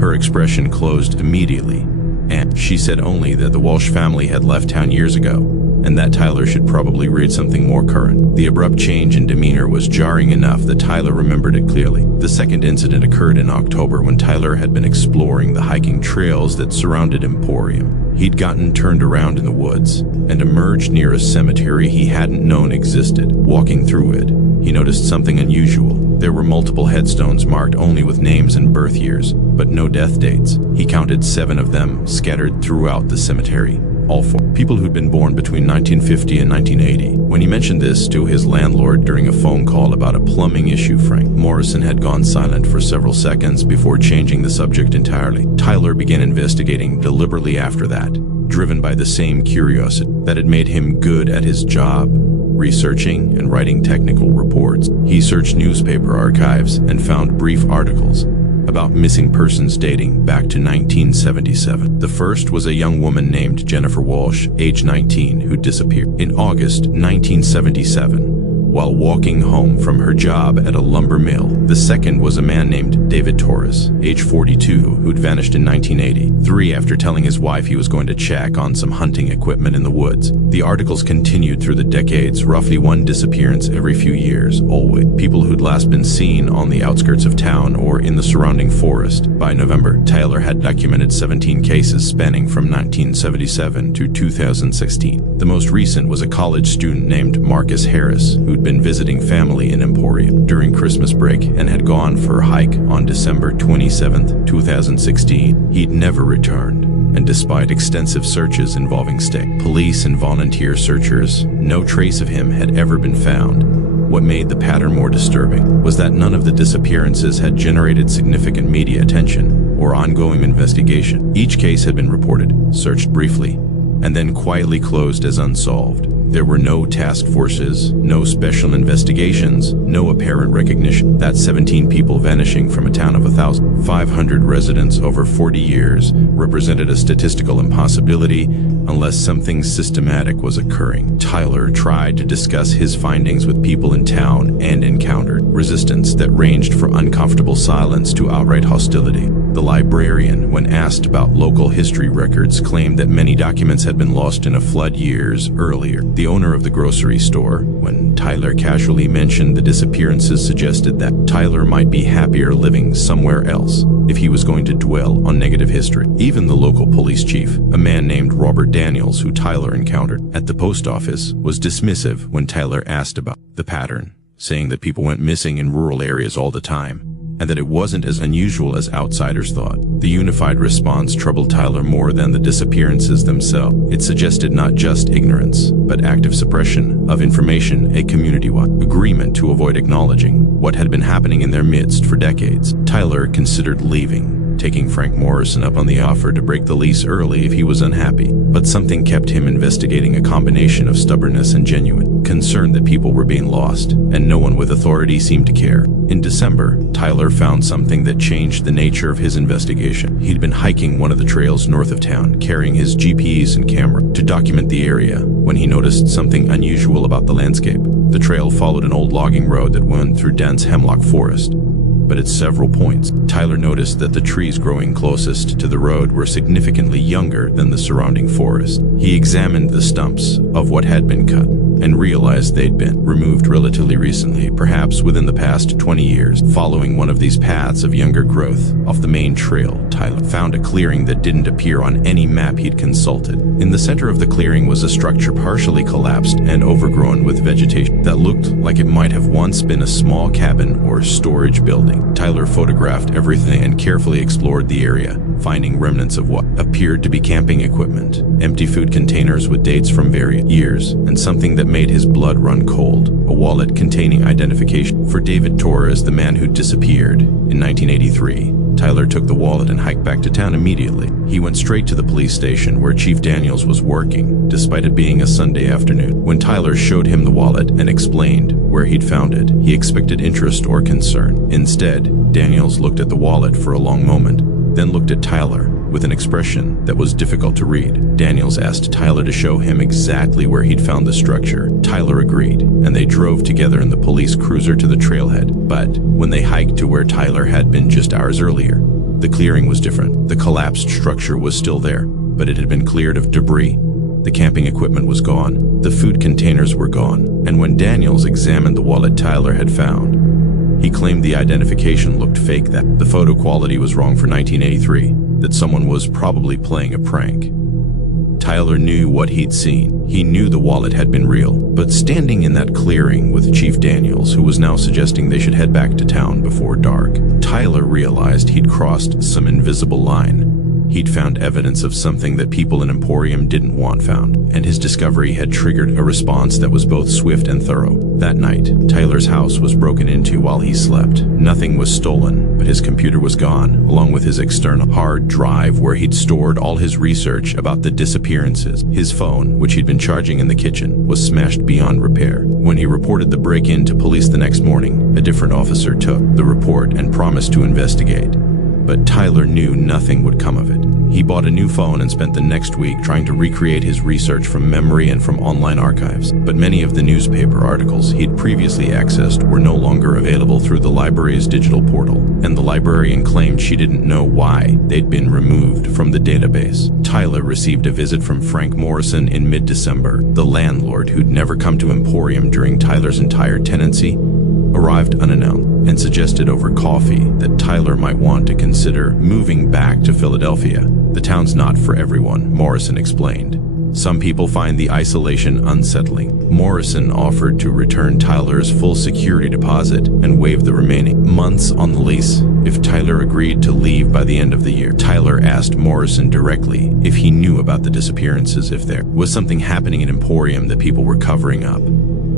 Her expression closed immediately, and she said only that the Walsh family had left town years ago, and that Tyler should probably read something more current. The abrupt change in demeanor was jarring enough that Tyler remembered it clearly. The second incident occurred in October when Tyler had been exploring the hiking trails that surrounded Emporium. He'd gotten turned around in the woods and emerged near a cemetery he hadn't known existed. Walking through it, he noticed something unusual. There were multiple headstones marked only with names and birth years, but no death dates. He counted 7 of them scattered throughout the cemetery, all 4 people who'd been born between 1950 and 1980. When he mentioned this to his landlord during a phone call about a plumbing issue, Frank Morrison had gone silent for several seconds before changing the subject entirely. Tyler began investigating deliberately after that, driven by the same curiosity that had made him good at his job, researching and writing technical reports. He searched newspaper archives and found brief articles about missing persons dating back to 1977. The first was a young woman named Jennifer Walsh, age 19, who disappeared in August 1977 while walking home from her job at a lumber mill. The second was a man named David Torres, age 42, who'd vanished in 1983 after telling his wife he was going to check on some hunting equipment in the woods. The articles continued through the decades, roughly 1 disappearance every few years, always people who'd last been seen on the outskirts of town or in the surrounding forest. By November, Tyler had documented 17 cases spanning from 1977 to 2016. The most recent was a college student named Marcus Harris, who'd been visiting family in Emporium during Christmas break and had gone for a hike on December 27, 2016. He'd never returned, and despite extensive searches involving state police and volunteer searchers, no trace of him had ever been found. What made the pattern more disturbing was that none of the disappearances had generated significant media attention or ongoing investigation. Each case had been reported, searched briefly, and then quietly closed as unsolved. There were no task forces, no special investigations, no apparent recognition. That 17 people vanishing from a town of 1,500 residents over 40 years represented a statistical impossibility unless something systematic was occurring. Tyler tried to discuss his findings with people in town and encountered resistance that ranged from uncomfortable silence to outright hostility. The librarian, when asked about local history records, claimed that many documents had been lost in a flood years earlier. The owner of the grocery store, when Tyler casually mentioned the disappearances, suggested that Tyler might be happier living somewhere else if he was going to dwell on negative history. Even the local police chief, a man named Robert Daniels, who Tyler encountered at the post office, was dismissive when Tyler asked about the pattern, saying that people went missing in rural areas all the time, and that it wasn't as unusual as outsiders thought. The unified response troubled Tyler more than the disappearances themselves. It suggested not just ignorance, but active suppression of information, a community-wide agreement to avoid acknowledging what had been happening in their midst for decades. Tyler considered leaving, taking Frank Morrison up on the offer to break the lease early if he was unhappy, but something kept him investigating, a combination of stubbornness and genuine concern that people were being lost, and no one with authority seemed to care. In December, Tyler found something that changed the nature of his investigation. He'd been hiking one of the trails north of town, carrying his GPS and camera to document the area, when he noticed something unusual about the landscape. The trail followed an old logging road that went through dense hemlock forest. But at several points, Tyler noticed that the trees growing closest to the road were significantly younger than the surrounding forest. He examined the stumps of what had been cut and realized they'd been removed relatively recently, perhaps within the past 20 years. Following one of these paths of younger growth off the main trail, Tyler found a clearing that didn't appear on any map he'd consulted. In the center of the clearing was a structure partially collapsed and overgrown with vegetation that looked like it might have once been a small cabin or storage building. Tyler photographed everything and carefully explored the area, finding remnants of what appeared to be camping equipment, empty food containers with dates from various years, and something that made his blood run cold, a wallet containing identification for David Torres, the man who disappeared in 1983. Tyler took the wallet and hiked back to town immediately. He went straight to the police station where Chief Daniels was working, despite it being a Sunday afternoon. When Tyler showed him the wallet and explained where he'd found it, he expected interest or concern. Instead, Daniels looked at the wallet for a long moment, then looked at Tyler with an expression that was difficult to read. Daniels asked Tyler to show him exactly where he'd found the structure. Tyler agreed, and they drove together in the police cruiser to the trailhead. But when they hiked to where Tyler had been just hours earlier, the clearing was different. The collapsed structure was still there, but it had been cleared of debris. The camping equipment was gone, the food containers were gone, and when Daniels examined the wallet Tyler had found, he claimed the identification looked fake, that the photo quality was wrong for 1983, that someone was probably playing a prank. Tyler knew what he'd seen. He knew the wallet had been real. But standing in that clearing with Chief Daniels, who was now suggesting they should head back to town before dark, Tyler realized he'd crossed some invisible line. He'd found evidence of something that people in Emporium didn't want found, and his discovery had triggered a response that was both swift and thorough. That night, Tyler's house was broken into while he slept. Nothing was stolen, but his computer was gone, along with his external hard drive where he'd stored all his research about the disappearances. His phone, which he'd been charging in the kitchen, was smashed beyond repair. When he reported the break-in to police the next morning, a different officer took the report and promised to investigate. But Tyler knew nothing would come of it. He bought a new phone and spent the next week trying to recreate his research from memory and from online archives. But many of the newspaper articles he'd previously accessed were no longer available through the library's digital portal, and the librarian claimed she didn't know why they'd been removed from the database. Tyler received a visit from Frank Morrison in mid-December. The landlord, who'd never come to Emporium during Tyler's entire tenancy, arrived unannounced and suggested over coffee that Tyler might want to consider moving back to Philadelphia. The town's not for everyone, Morrison explained. Some people find the isolation unsettling. Morrison offered to return Tyler's full security deposit and waive the remaining months on the lease if Tyler agreed to leave by the end of the year. Tyler asked Morrison directly if he knew about the disappearances, if there was something happening in Emporium that people were covering up.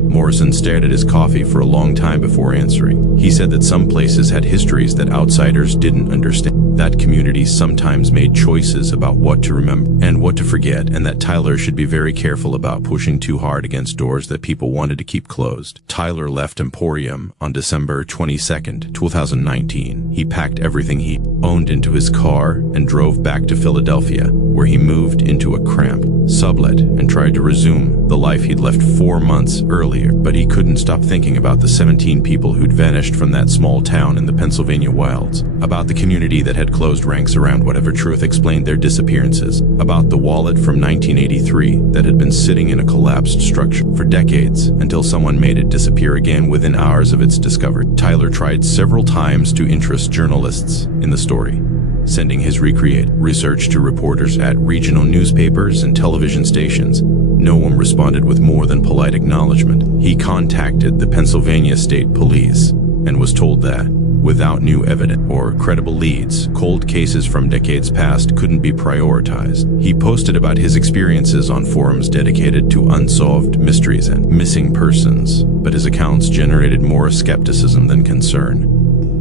Morrison stared at his coffee for a long time before answering. He said that some places had histories that outsiders didn't understand, that communities sometimes made choices about what to remember and what to forget, and that Tyler should be very careful about pushing too hard against doors that people wanted to keep closed. Tyler left Emporium on December 22nd, 2019. He packed everything he owned into his car and drove back to Philadelphia, where he moved into a cramped sublet and tried to resume the life he'd left 4 months earlier. But he couldn't stop thinking about the 17 people who'd vanished from that small town in the Pennsylvania wilds, about the community that had closed ranks around whatever truth explained their disappearances, about the wallet from 1983 that had been sitting in a collapsed structure for decades until someone made it disappear again within hours of its discovery. Tyler tried several times to interest journalists in the story, sending his research to reporters at regional newspapers and television stations. No one responded with more than polite acknowledgement. He contacted the Pennsylvania State Police and was told that, without new evidence or credible leads, cold cases from decades past couldn't be prioritized. He posted about his experiences on forums dedicated to unsolved mysteries and missing persons, but his accounts generated more skepticism than concern.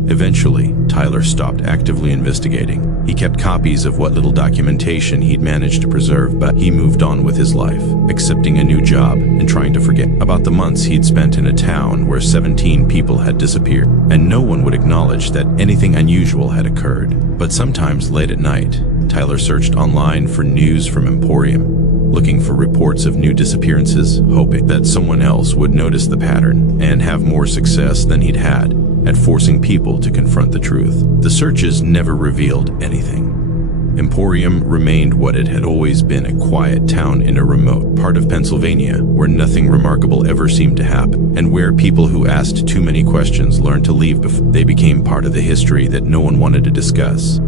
Eventually, Tyler stopped actively investigating. He kept copies of what little documentation he'd managed to preserve, but he moved on with his life, accepting a new job and trying to forget about the months he'd spent in a town where 17 people had disappeared, and no one would acknowledge that anything unusual had occurred. But sometimes late at night, Tyler searched online for news from Emporium, looking for reports of new disappearances, hoping that someone else would notice the pattern and have more success than he'd had at forcing people to confront the truth. The searches never revealed anything. Emporium remained what it had always been, a quiet town in a remote part of Pennsylvania where nothing remarkable ever seemed to happen, and where people who asked too many questions learned to leave before they became part of the history that no one wanted to discuss.